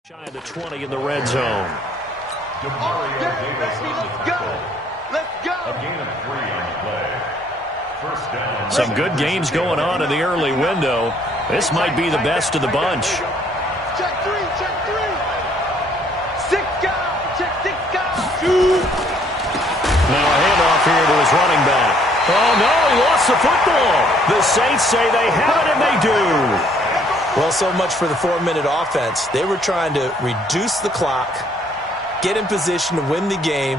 Shy of the 20 in the red zone. Let's go. Let's go. A gain of 3 on the play. First down. Some good games going on in the early window. This might be the best of the bunch. Check 3, check 3. 6 guys, check 6 guys. Now a handoff here to his running back. Oh, no, he lost the football. The Saints say they have it, and they do. Well, so much for the 4-minute offense. They were trying to reduce the clock, get in position to win the game,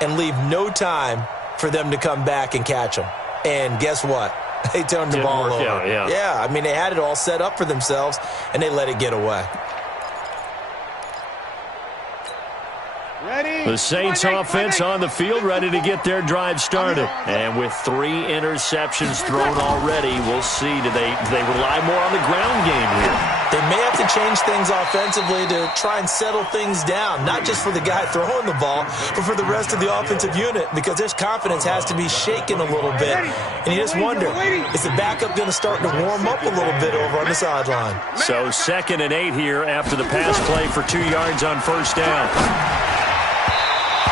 and leave no time for them to come back and catch them. And guess what? They turned the ball over. Yeah, I mean, they had it all set up for themselves, and they let it get away. The Saints offense on the field, ready to get their drive started. And with 3 interceptions thrown already, we'll see. Do they rely more on the ground game here? They may have to change things offensively to try and settle things down, not just for the guy throwing the ball, but for the rest of the offensive unit, because their confidence has to be shaken a little bit. And you just wonder, is the backup going to start to warm up a little bit over on the sideline? So 2nd and 8 here after the pass play for 2 yards on first down.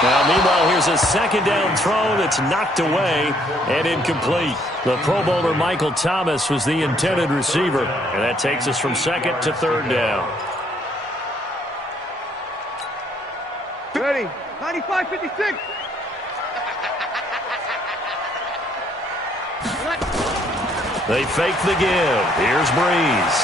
Now, meanwhile, here's a 2nd down throw that's knocked away and incomplete. The Pro Bowler Michael Thomas was the intended receiver, and that takes us from 2nd to 3rd down. Ready. 95-56. They fake the give. Here's Breeze.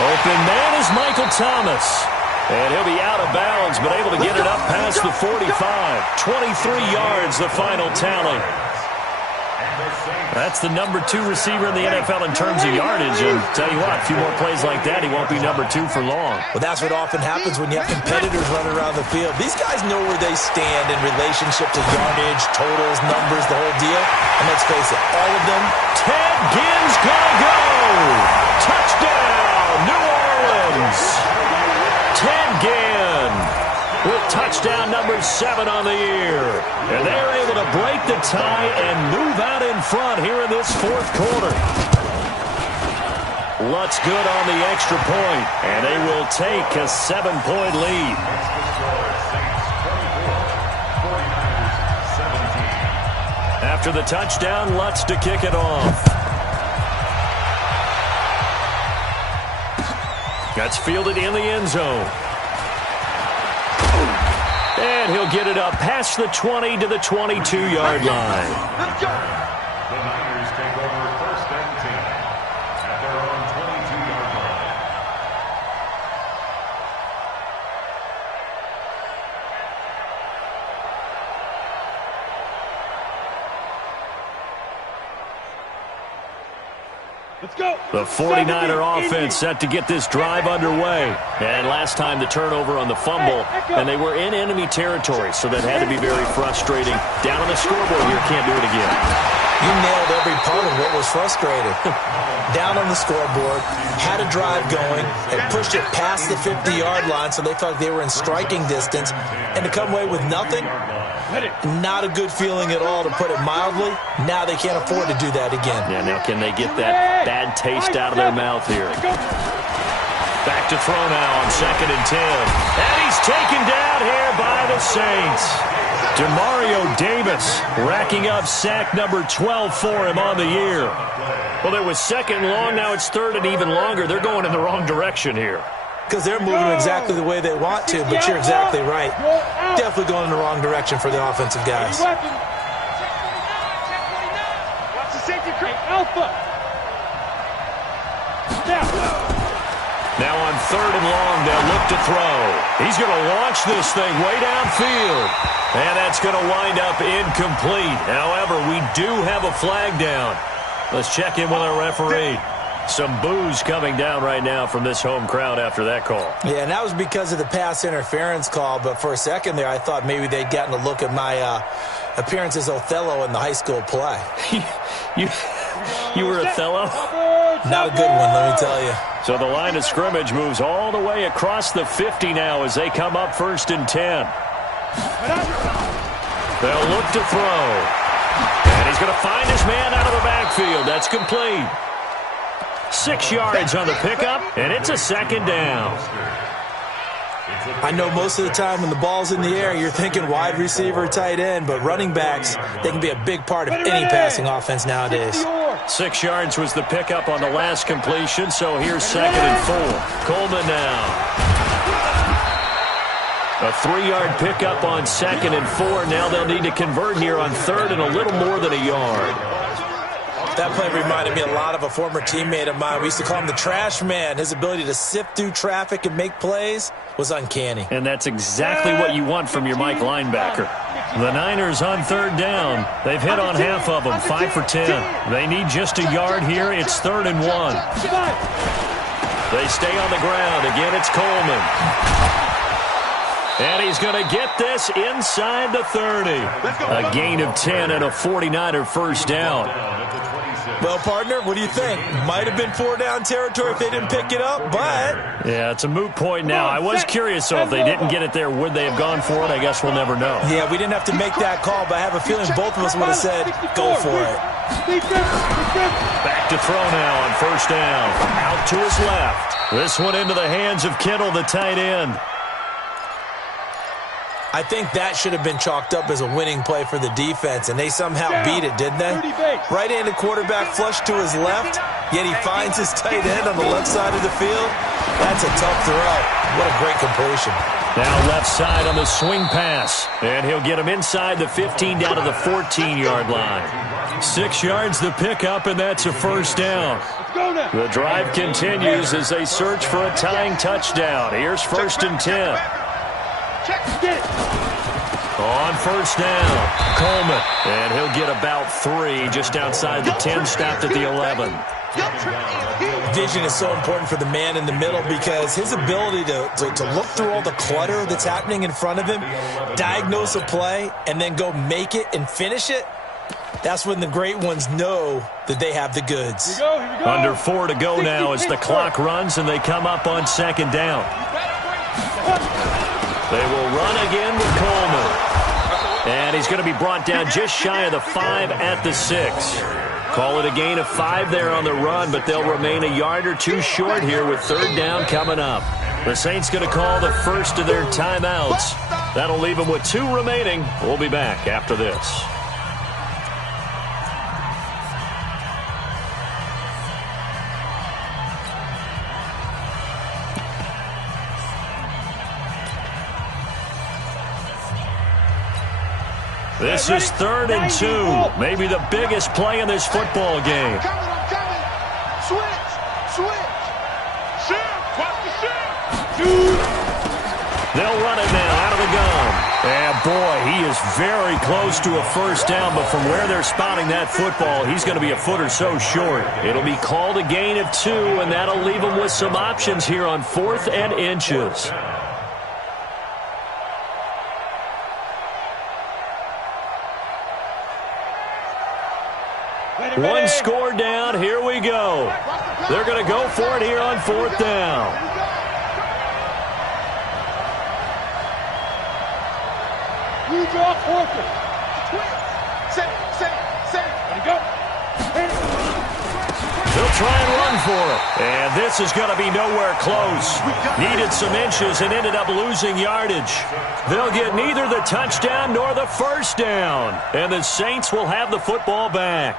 Open man is Michael Thomas. And he'll be out of bounds, but able to get it up past the 45. 23 yards, the final tally. That's the number 2 receiver in the NFL in terms of yardage. And tell you what, a few more plays like that, he won't be number 2 for long. Well, that's what often happens when you have competitors running around the field. These guys know where they stand in relationship to yardage, totals, numbers, the whole deal. And let's face it, all of them. Ted Ginn's gonna go! Touchdown, New Orleans! Ted Ginn with touchdown number 7 on the year. And they're able to break the tie and move out in front here in this 4th quarter. Lutz good on the extra point, and they will take a 7-point lead. After the touchdown, Lutz to kick it off. That's fielded in the end zone. And he'll get it up past the 20 to the 22-yard line. Let's go. The Niners take over 1st and 10 at their own 22-yard line. Let's go. The 49er offense set to get this drive underway. And last time the turnover on the fumble, and they were in enemy territory, so that had to be very frustrating. Down on the scoreboard here, can't do it again. You nailed every part of what was frustrating. Down on the scoreboard, had a drive going, had pushed it past the 50-yard line, so they thought they were in striking distance, and to come away with nothing, not a good feeling at all, to put it mildly. Now they can't afford to do that again. Yeah, now can they get that bad taste out of their mouth here? Back to throw now on 2nd and 10. And he's taken down here by the Saints. Demario Davis racking up sack number 12 for him on the year. Well, it was 2nd and long, now it's 3rd and even longer. They're going in the wrong direction here. Because they're moving exactly the way they want to, but you're exactly right. Definitely going in the wrong direction for the offensive guys. Watch the safety creep. Alpha. Now on 3rd and long, they'll look to throw. He's going to launch this thing way downfield. And that's going to wind up incomplete. However, we do have a flag down. Let's check in with our referee. Some boos coming down right now from this home crowd after that call. Yeah, and that was because of the pass interference call. But for a second there, I thought maybe they'd gotten a look at my appearance as Othello in the high school play. You were Othello? Not a good one, let me tell you. So the line of scrimmage moves all the way across the 50 now as they come up 1st and 10. They'll look to throw. And he's going to find his man out of the backfield. That's complete. 6 yards on the pickup, and it's a second down. I know most of the time when the ball's in the air, you're thinking wide receiver, tight end, but running backs, they can be a big part of any passing offense nowadays. 6 yards was the pickup on the last completion, so here's 2nd and 4. Coleman now. A 3-yard pickup on 2nd and 4. Now they'll need to convert here on 3rd and a little more than a yard. That play reminded me a lot of a former teammate of mine. We used to call him the trash man. His ability to sift through traffic and make plays was uncanny. And that's exactly what you want from your Mike linebacker. The Niners on 3rd down. They've hit on half of them, 5 for 10. They need just a yard here. It's 3rd and 1. They stay on the ground. Again, it's Coleman. And he's going to get this inside the 30. A gain of 10 and a 49er first down. Well, partner, what do you think? Might have been 4-down territory if they didn't pick it up, but... Yeah, it's a moot point now. I was curious, so if they didn't get it there, would they have gone for it? I guess we'll never know. Yeah, we didn't have to make that call, but I have a feeling both of us would have said, go for it. Back to throw now on 1st down. Out to his left. This one into the hands of Kittle, the tight end. I think that should have been chalked up as a winning play for the defense, and they somehow beat it, didn't they? Right-handed quarterback flushed to his left, yet he finds his tight end on the left side of the field. That's a tough throw. What a great completion. Now left side on the swing pass, and he'll get him inside the 15 down to the 14-yard line. 6 yards the pickup, and that's a first down. The drive continues as they search for a tying touchdown. Here's 1st and 10. On 1st down, Coleman, and he'll get about 3 just outside the 10, stopped at the 11. Vision is so important for the man in the middle because his ability to look through all the clutter that's happening in front of him, diagnose a play, and then go make it and finish it, that's when the great ones know that they have the goods. Here we go. Under 4 to go now as the clock runs and they come up on 2nd down. They will run again with Coleman. And he's going to be brought down just shy of the 5 at the 6. Call it a gain of 5 there on the run, but they'll remain a yard or 2 short here with 3rd down coming up. The Saints going to call the first of their timeouts. That'll leave them with 2 remaining. We'll be back after this. This is 3rd and 2. Maybe the biggest play in this football game. Switch. Shift. Watch the shift. They'll run it now out of the gun. And boy, he is very close to a first down, but from where they're spotting that football, he's going to be a foot or so short. It'll be called a gain of 2, and that'll leave him with some options here on 4th and inches. One score down. Here we go. They're going to go for it here on 4th down. You draw 4th. Set. Let it go. They'll try and run for it. And this is going to be nowhere close. Needed some inches and ended up losing yardage. They'll get neither the touchdown nor the first down. And the Saints will have the football back.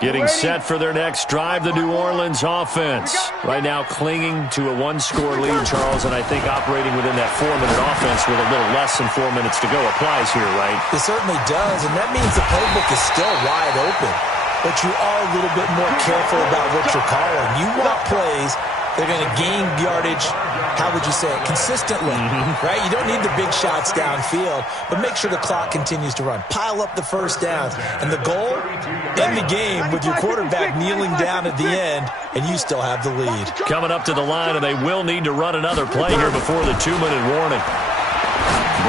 Getting set for their next drive, the New Orleans offense. Right now clinging to a 1-score lead, Charles, and I think operating within that 4-minute offense with a little less than 4 minutes to go applies here, right? It certainly does, and that means the playbook is still wide open. But you are a little bit more careful about what you're calling. You want plays that are going to gain yardage, how would you say it, consistently, right? You don't need the big shots downfield, but make sure the clock continues to run. Pile up the first downs. And the goal, end the game with your quarterback kneeling down at the end, and you still have the lead. Coming up to the line, and they will need to run another play here before the 2-minute warning.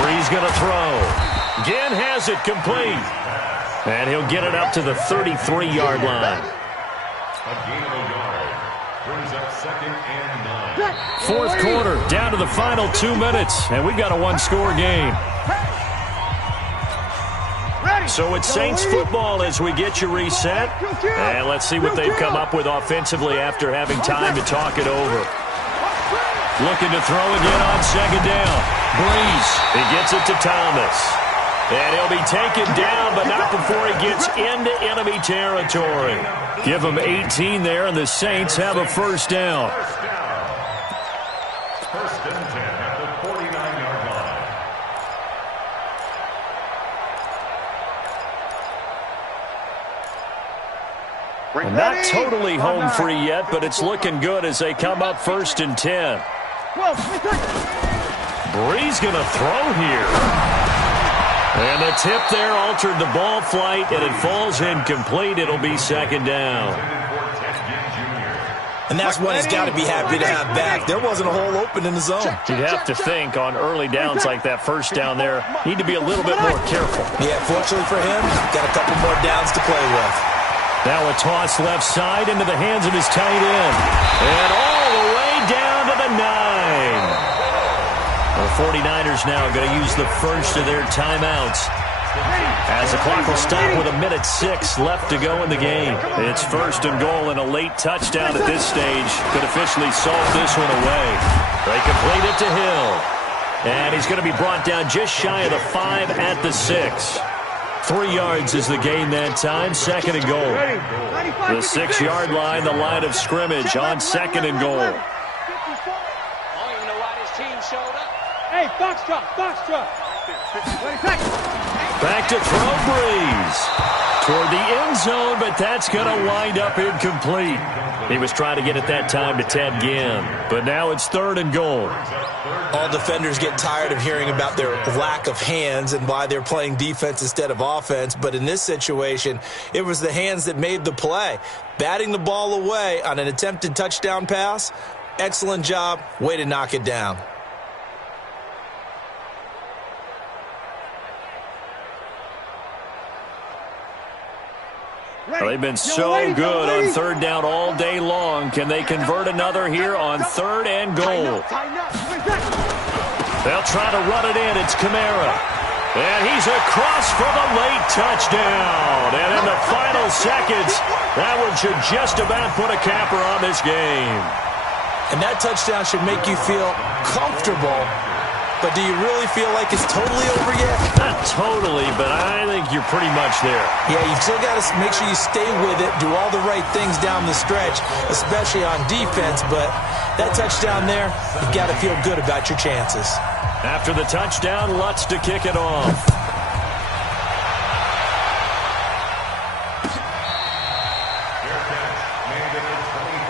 Breeze going to throw. Again has it complete. And he'll get it up to the 33-yard line. A gain of a yard. Brings up 2nd and 9. Fourth quarter, down to the final 2 minutes, and we've got a one-score game. So it's Saints football as we get you reset. And let's see what they've come up with offensively after having time to talk it over. Looking to throw again on 2nd down. Breeze, he gets it to Thomas. And he'll be taken down, but not before he gets into enemy territory. Give him 18 there, and the Saints have a first down. First and 10 at the 49-yard line. And not totally home free yet, but it's looking good as they come up 1st and 10. Breeze going to throw here. And the tip there altered the ball flight, and it falls incomplete. It'll be 2nd down. And that's one he's got to be happy to have back. There wasn't a hole open in the zone. You'd have to think on early downs like that first down there, need to be a little bit more careful. Yeah, fortunately for him, got a couple more downs to play with. Now a toss left side into the hands of his tight end. And all the way down to the 9. The 49ers now going to use the first of their timeouts, as the clock will stop with 1:06 left to go in the game. It's 1st and goal, and a late touchdown at this stage could officially solve this one away. They complete it to Hill, and he's going to be brought down just shy of the 5 at the 6. 3 yards is the gain that time, 2nd and goal. The 6-yard line, the line of scrimmage on 2nd and goal. Hey, box drop, box drop. Back to throw Breeze toward the end zone, but that's going to wind up incomplete. He was trying to get it that time to Ted Ginn, but now it's 3rd and goal. All defenders get tired of hearing about their lack of hands and why they're playing defense instead of offense, but in this situation, it was the hands that made the play. Batting the ball away on an attempted touchdown pass, excellent job, way to knock it down. They've been so good on 3rd down all day long. Can they convert another here on 3rd and goal? They'll try to run it in. It's Kamara. And he's across for the late touchdown. And in the final seconds, that one should just about put a capper on this game. And that touchdown should make you feel comfortable. But do you really feel like it's totally over yet? Not totally, but I think you're pretty much there. Yeah, you've still got to make sure you stay with it, do all the right things down the stretch, especially on defense. But that touchdown there, you've got to feel good about your chances. After the touchdown, Lutz to kick it off.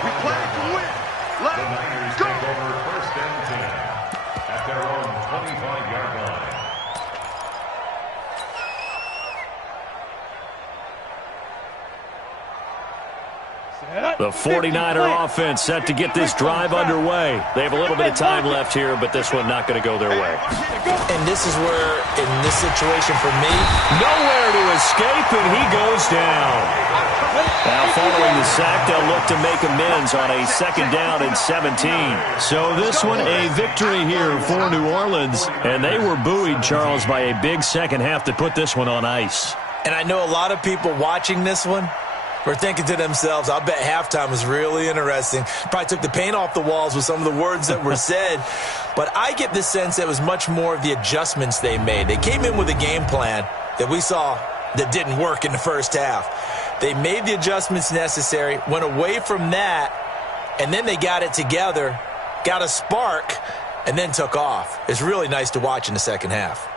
We play to win. Let's The Niners go. take over 1st and 10 at their own 25-yard line. The 49er offense set to get this drive underway. They have a little bit of time left here, but this one not going to go their way. And this is where, in this situation for me, Nowhere to escape, and he goes down. Now following the sack, they'll look to make amends on a 2nd down and 17. So this one a victory here for New Orleans, and they were buoyed, Charles, by a big second half to put this one on ice. and I know a lot of people watching this one were thinking to themselves, I'll bet halftime was really interesting. Probably took the paint off the walls with some of the words that were said. But I get the sense that it was much more of the adjustments they made. They came in with a game plan that we saw that didn't work in the first half. They made the adjustments necessary, went away from that, and then they got it together, got a spark, and then took off. It's really nice to watch in the second half.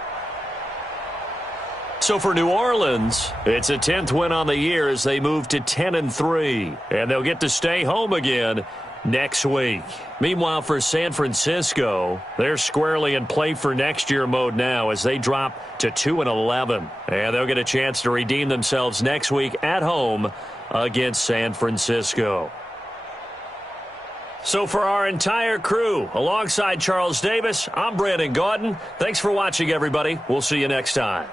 So for New Orleans, it's a 10th win on the year as they move to 10-3, and they'll get to stay home again next week. Meanwhile, for San Francisco, they're squarely in play for next year mode now as they drop to 2-11, and they'll get a chance to redeem themselves next week at home against San Francisco. So for our entire crew, alongside Charles Davis, I'm Brandon Gaudin. Thanks for watching, everybody. We'll see you next time.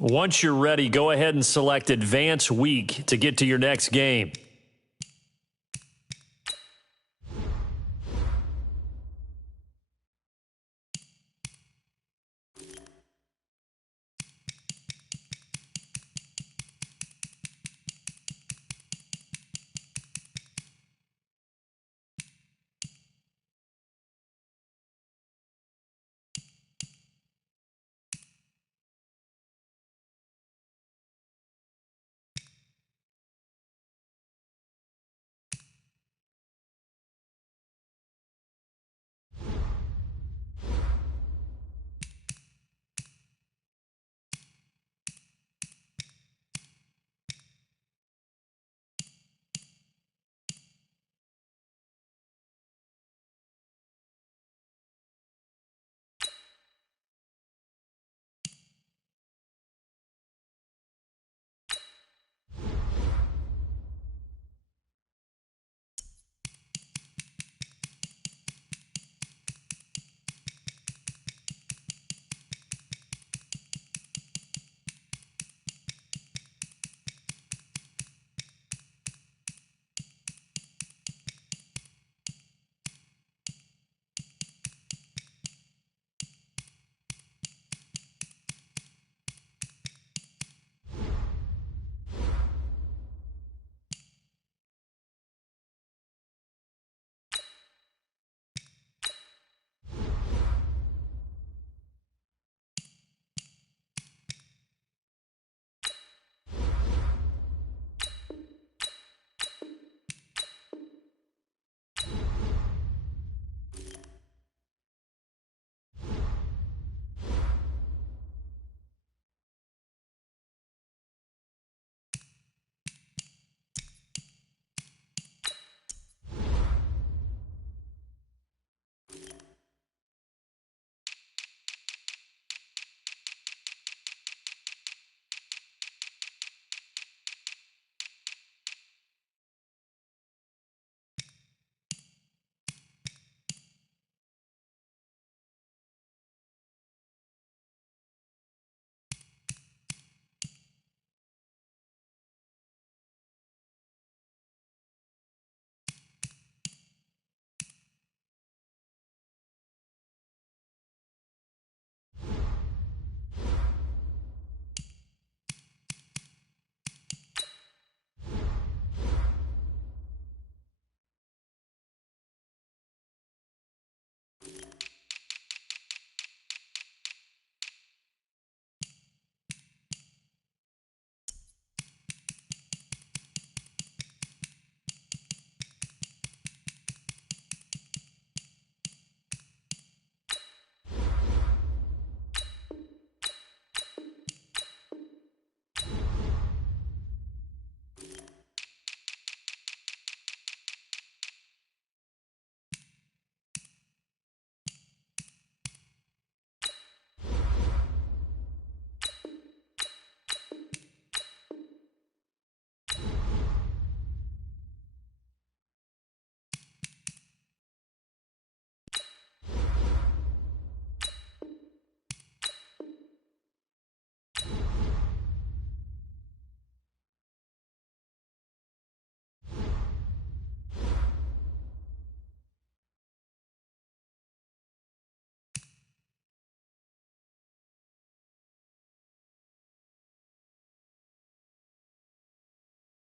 Once you're ready, go ahead and select Advance Week to get to your next game.